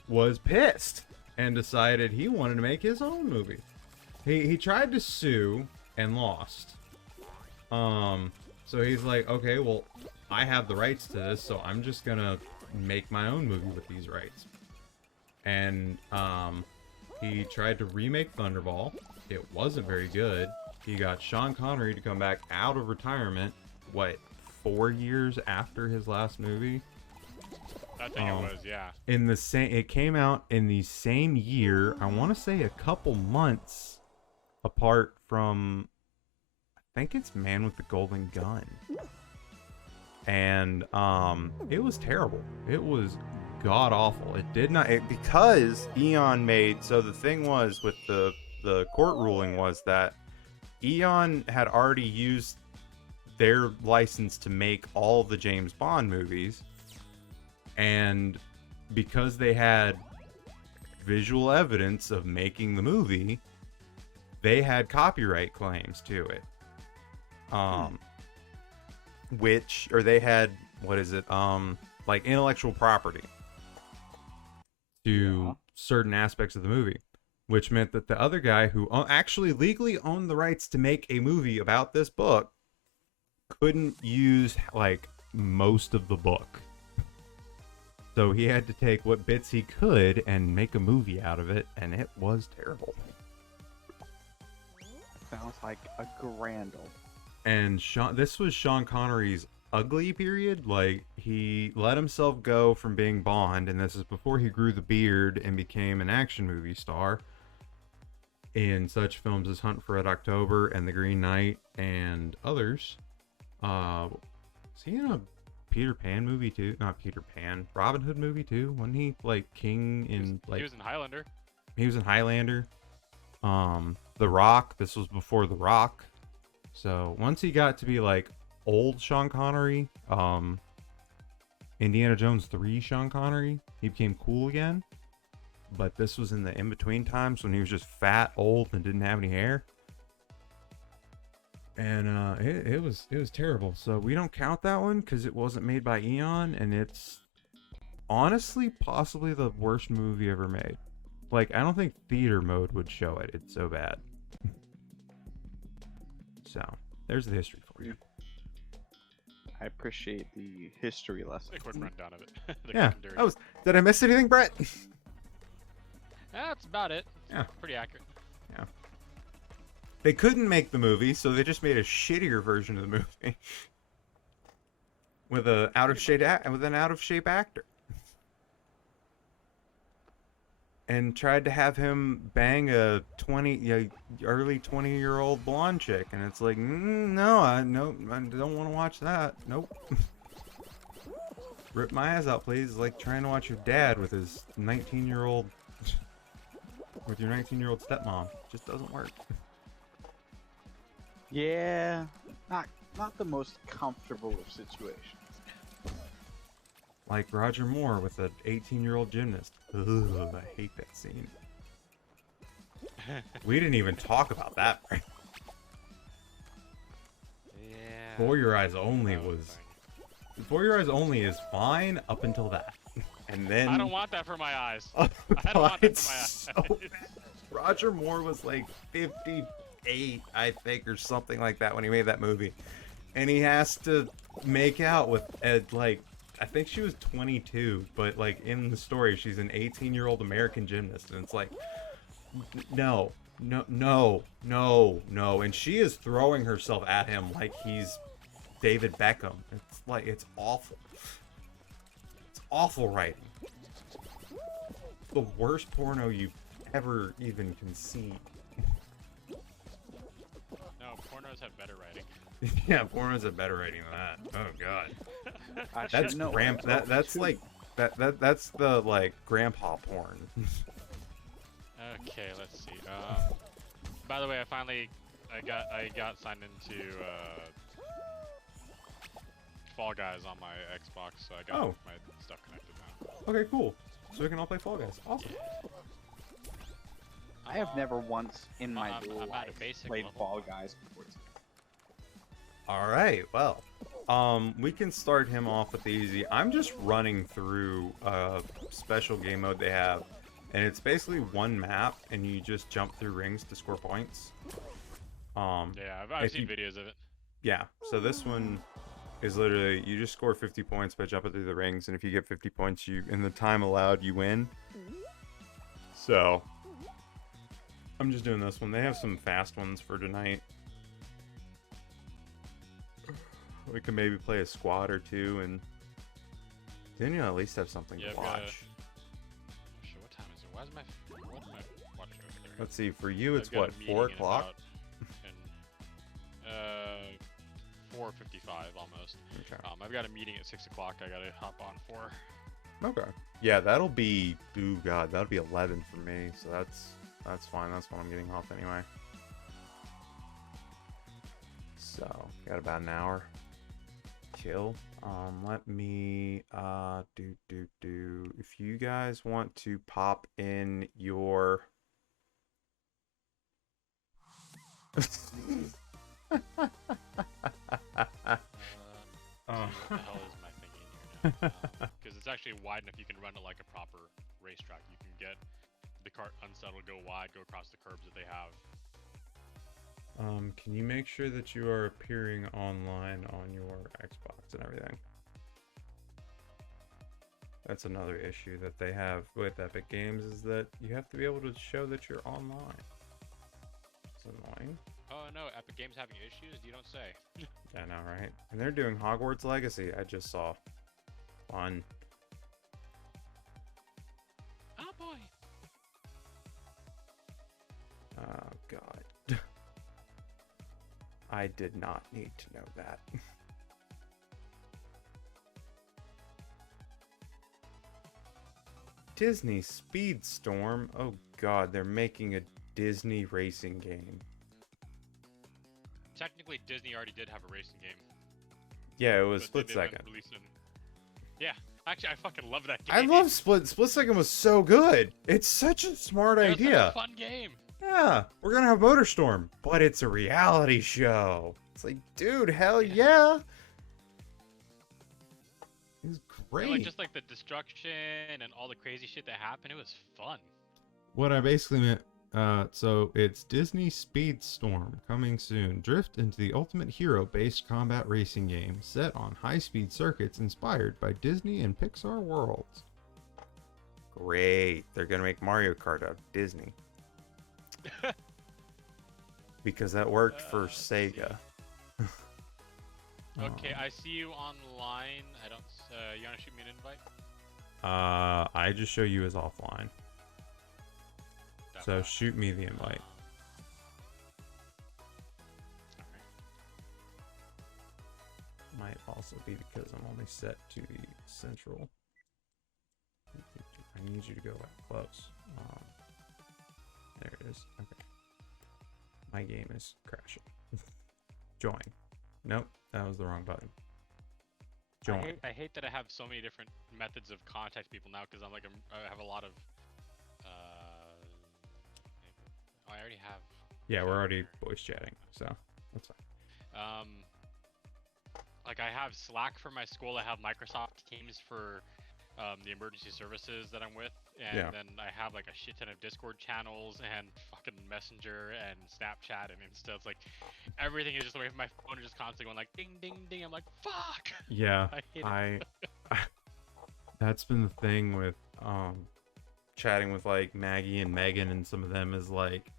was pissed and decided he wanted to make his own movie. He tried to sue and lost. So he's like, okay, well, I have the rights to this, so I'm just gonna make my own movie with these rights. And he tried to remake Thunderball. It wasn't very good. He got Sean Connery to come back out of retirement, what, 4 years after his last movie? I think it was, yeah. It came out in the same year, I want to say a couple months apart from, I think it's Man with the Golden Gun. And it was terrible. It was god awful. It did not, because Eon made, so the thing was with the court ruling was that Eon had already used their license to make all the James Bond movies, and because they had visual evidence of making the movie, they had copyright claims to it. They had, what is it, like intellectual property to certain aspects of the movie, which meant that the other guy who actually legally owned the rights to make a movie about this book couldn't use like most of the book. So he had to take what bits he could and make a movie out of it, and it was terrible. Sounds like a grand old. And this was Sean Connery's ugly period. Like, he let himself go from being Bond, and this is before he grew the beard and became an action movie star in such films as Hunt for Red October and The Green Knight and others. Is he in a Peter Pan movie too? Not Peter Pan, Robin Hood movie too? Wasn't he like king in like? He was in Highlander. He was in Highlander. The Rock. This was before The Rock. So once he got to be like old Sean Connery, Indiana Jones 3 Sean Connery, he became cool again. But this was in the in-between times when he was just fat, old, and didn't have any hair. And it was terrible. So we don't count that one because it wasn't made by Eon, and it's honestly possibly the worst movie ever made. Like, I don't think theater mode would show it. It's so bad. So there's the history for you. I appreciate the history lesson. A quick rundown of it. Yeah. Did I miss anything, Brett? That's about it. Yeah. Pretty accurate. Yeah. They couldn't make the movie, so they just made a shittier version of the movie with an out of shape actor, and tried to have him bang a early 20-year-old blonde chick, and it's like, no, I don't want to watch that. Nope. Rip my ass out, please. It's like trying to watch your dad with his 19-year-old. With your 19-year-old stepmom. Just doesn't work. Yeah, not the most comfortable of situations. Like Roger Moore with an 18-year-old gymnast. Ugh, I hate that scene. We didn't even talk about that, right? Yeah. For Your Eyes Only was... For Your Eyes Only is fine up until that. And then... I don't want that for my eyes. Oh, I don't want that for my it's eyes. so bad. Roger Moore was like 58, I think, or something like that when he made that movie. And he has to make out with Ed, like, I think she was 22, but like in the story, she's an 18-year-old American gymnast. And it's like, no. And she is throwing herself at him like he's David Beckham. It's like, it's awful. It's awful writing. The worst porno you've ever even conceived. No, pornos have better writing. Yeah, pornos have better writing than that. Oh god. That's That's the like grandpa porn. Okay, let's see. By the way, I got signed into Fall Guys on my Xbox, so I got my stuff connected now. Okay, cool. So we can all play Fall Guys. Awesome. I have never once in my I'm at a life basic played level. Fall Guys before. Alright, well. We can start him off with easy. I'm just running through a special game mode they have. And it's basically one map, and you just jump through rings to score points. Yeah, I've seen videos of it. Yeah, so this one is literally, you just score 50 points by jumping through the rings, and if you get 50 points, in the time allowed, you win. So, I'm just doing this one. They have some fast ones for tonight. We could maybe play a squad or two, and then you'll at least have something to watch. Shit, what time is it? What's my watch over there? Let's see, for you, it's I've got what, a meeting 4 in o'clock? about- in, 4:55 almost. Okay. I've got a meeting at 6 o'clock. I gotta hop on for. Okay. Yeah, that'll be, ooh god, that'll be 11 for me, so that's fine. That's when I'm getting off anyway. So, got about an hour. Chill. Let me, if you guys want to pop in your... What the hell is my thinking here now? Because it's actually wide enough you can run it like a proper racetrack. You can get the cart unsettled, go wide, go across the curbs that they have. Can you make sure that you are appearing online on your Xbox and everything? That's another issue that they have with Epic Games, is that you have to be able to show that you're online. It's annoying. Oh no, Epic Games having issues? You don't say. I know, right? And they're doing Hogwarts Legacy. I just saw. Fun. Oh boy. Oh God. I did not need to know that. Disney Speedstorm. Oh God, they're making a Disney racing game. Technically, Disney already did have a racing game. Yeah, it was but Split they didn't Second. release it. Yeah, actually, I fucking love that game. I love Split Second was so good. It's such a smart It was such idea. a fun game. Yeah, we're gonna have MotorStorm, but it's a reality show. It's like, dude, hell yeah. It's great. And, like just like the destruction and all the crazy shit that happened, it was fun. What I basically meant, so it's Disney Speedstorm coming soon. Drift into the ultimate hero-based combat racing game set on high-speed circuits inspired by Disney and Pixar worlds. Great. They're gonna make Mario Kart out of Disney. Because that worked for Sega. Okay, I see you online. I don't. You wanna shoot me an invite? I just show you as offline. That So way. shoot me the invite. Alright. Might also be because I'm only set to the central. I need you to go back close. There it is. Okay. My game is crashing. Join. Nope, that was the wrong button. Join. I hate that I have so many different methods of contact people now because I have a lot of. I already have. Yeah, we're already voice chatting, so that's fine. Like I have Slack for my school. I have Microsoft Teams for the emergency services that I'm with, and Yeah. then I have like a shit ton of Discord channels and fucking Messenger and Snapchat and Insta. It's like everything is just away from my phone, and just constantly going like ding ding ding. I'm like fuck. Yeah, I hate it. that's been the thing with chatting with like Maggie and Megan and some of them is like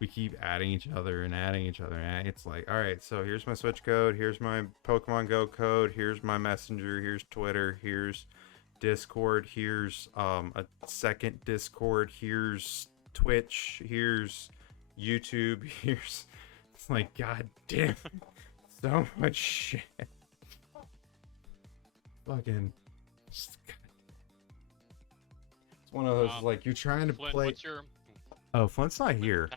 we keep adding each other and it's like, all right, so here's my Switch code, here's my Pokemon Go code, here's my Messenger, here's Twitter, here's Discord, here's a second Discord, here's Twitch, here's YouTube, here's it's like god damn so much shit. Fucking it's one of those like you're trying to Flint, play. what's your Oh, Flint's not here.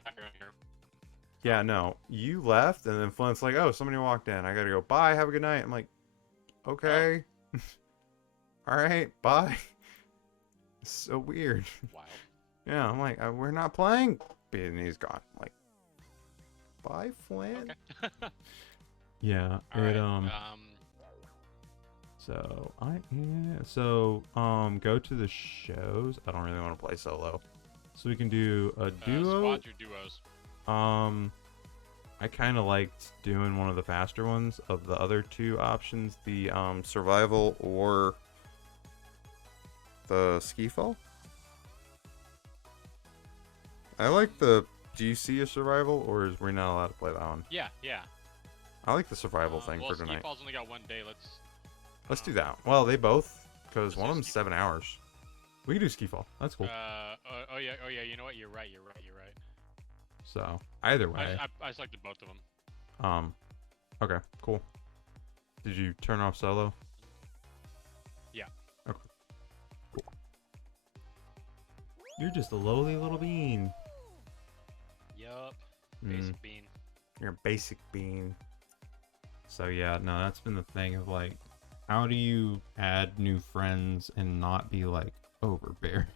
Yeah, no, you left, and then Flint's like, "Oh, somebody walked in. I gotta go. Bye. Have a good night." I'm like, "Okay, all right, bye." It's so weird. Wild. Yeah, I'm like, "We're not playing," and he's gone. I'm like, bye, Flint. Okay. Yeah, All it right. So go to the shows. I don't really want to play solo, so we can do a duo. Squads or duos? I kind of liked doing one of the faster ones of the other two options, the survival or the ski fall. I like the. Do you see a survival, or is we not allowed to play that one? Yeah, yeah. I like the survival thing well, for tonight. Ski Fall's only got one day. Let's do that. Well, they both, because Let's one do of them's ski 7 hours. We can do ski fall. That's cool. Oh yeah. You know what? You're right. So either way. I selected both of them. Okay, cool. Did you turn off solo? Yeah. Okay. Cool. You're just a lowly little bean. Yup. Basic bean. You're a basic bean. So yeah, no, that's been the thing of like, how do you add new friends and not be like overbearing?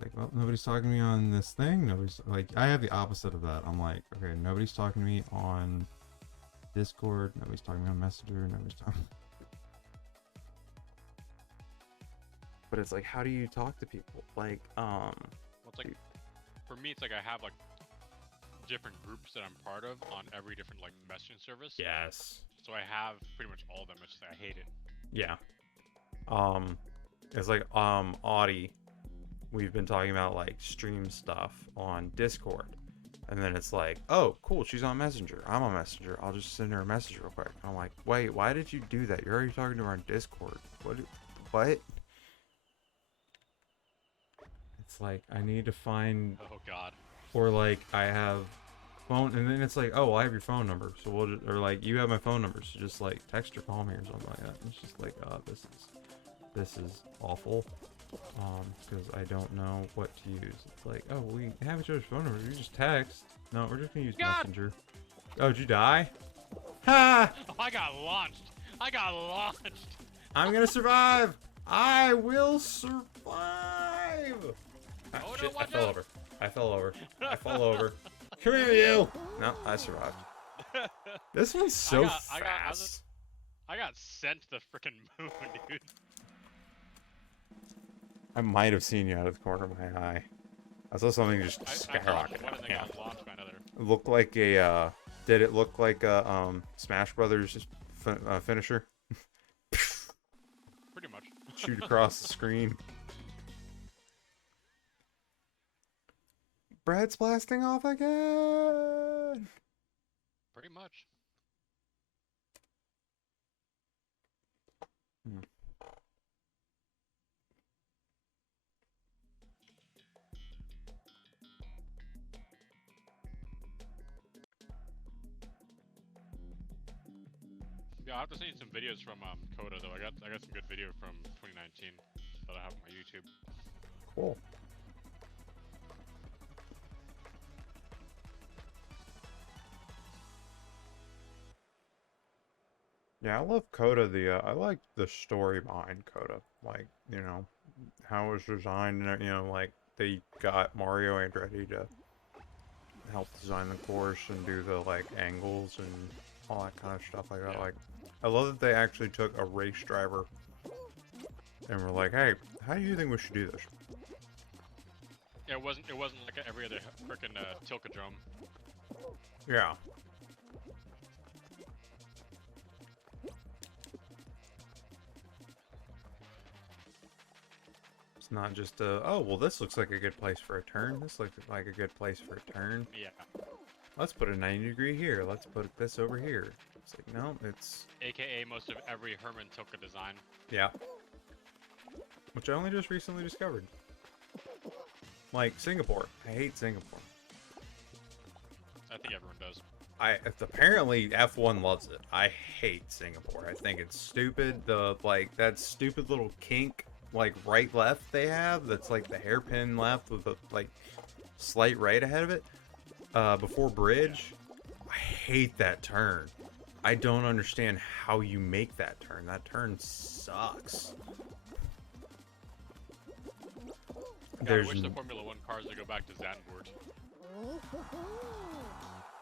Like, well, nobody's talking to me on this thing. Nobody's like, I have the opposite of that. I'm like, okay, nobody's talking to me on Discord. Nobody's talking to me on Messenger. Nobody's talking. But it's like, how do you talk to people? Like, Well, it's like for me, it's like I have like different groups that I'm part of on every different like messaging service. yes, So I have pretty much all of them. It's just I hate it. yeah. It's like Audie. We've been talking about like stream stuff on Discord, And then it's like, oh, cool, she's on Messenger. I'm on Messenger. I'll just send her a message real quick. I'm like, wait, why did you do that? You're already talking to her on Discord. What? It's like, I need to find, Oh God. or like, I have phone, and then it's like, oh, well, I have your phone number. So we'll just, or like, you have my phone number. So just like, text or call me or something like that. And it's just like, this is awful. Because I don't know what to use. It's like, oh, we have each other's phone numbers. You just text. No, we're just gonna use Messenger. Oh, did you die? Ha! Oh, I got launched. I got launched. I'm gonna survive. I will survive. Ah, Oh, no, shit, watch I fell out. over. I fell over. I fell over. Come here, you. No, I survived. This one's so fast. I got sent to the frickin' moon, dude. I might have seen you out of the corner of my eye. I saw something just I skyrocket. one and then Yeah. got launched by another. It looked like a, did it look like a, Smash Brothers finisher? Pretty much. Shoot across the screen. Bret's blasting off again! Pretty much. Hmm. Yeah, I have to send you some videos from Coda though. I got some good video from 2019 that I have on my YouTube. Cool. Yeah, I love Coda. I like the story behind Coda. Like, you know, how it was designed, and, you know, like, they got Mario Andretti to help design the course and do the, like, angles and all that kind of stuff like that. Yeah. Like, I love that they actually took a race driver and were like, hey, how do you think we should do this? Yeah, it wasn't like every other frickin' Tilkadrome. Yeah. It's not just oh, well, this looks like a good place for a turn. This looks like a good place for a turn. Yeah. Let's put a 90-degree here. Let's put this over here. It's like, no, it's... AKA most of every Herman Tilke design. Yeah. Which I only just recently discovered. Like, Singapore. I hate Singapore. I think everyone does. Apparently F1 loves it. I hate Singapore. I think it's stupid. That stupid little kink, like, right-left they have, that's like the hairpin left with a, like, slight right ahead of it. Before bridge. I hate that turn. I don't understand how you make that turn. That turn sucks. Yeah, I wish the Formula 1 cars would go back to Zandvoort.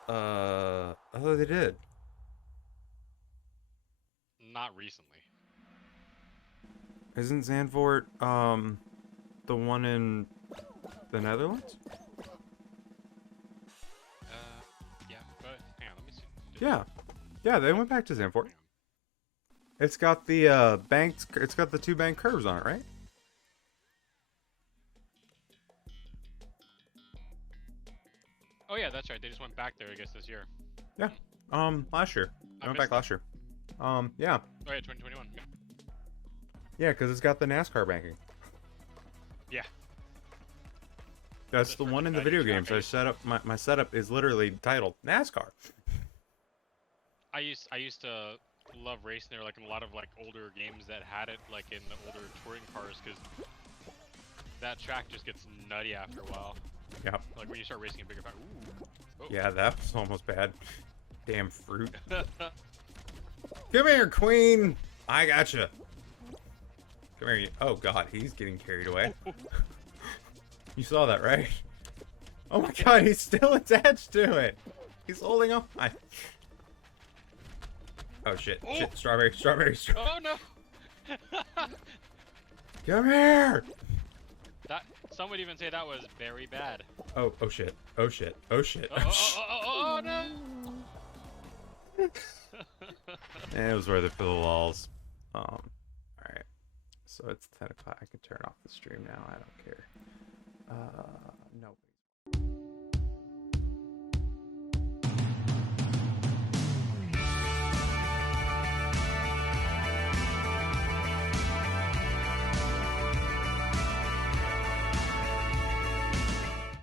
I thought they did. Not recently. Isn't Zandvoort, the one in the Netherlands? Yeah, but hang on, let me see. Yeah. Yeah, they went back to Zandvoort. It's got the, it's got the 2 bank curves on it, right? Oh yeah, that's right. They just went back there, I guess, this year. Yeah. Last year. They went back last year. Yeah. Oh yeah, 2021. Yeah. Yeah, because it's got the NASCAR banking. Yeah. That's the freaking one in the banking video track, games. I I used set up my setup is literally titled NASCAR. I used to love racing there, like in a lot of like older games that had it, like in the older touring cars, because that track just gets nutty after a while. Yep. Like when you start racing a bigger track. Ooh. Oh. Yeah, that was almost bad. Damn fruit. Come here, queen. I gotcha. Come here. Oh god, he's getting carried away. You saw that, right? Oh my god, he's still attached to it. He's holding on. Oh shit. Oh. Shit. Strawberry. Oh no! Come here. Some would even say that was very bad. Oh shit. Oh shit. Oh shit. Oh no! And it was worth it for the lulz. Alright. So it's 10 o'clock. I can turn off the stream now. I don't care. No.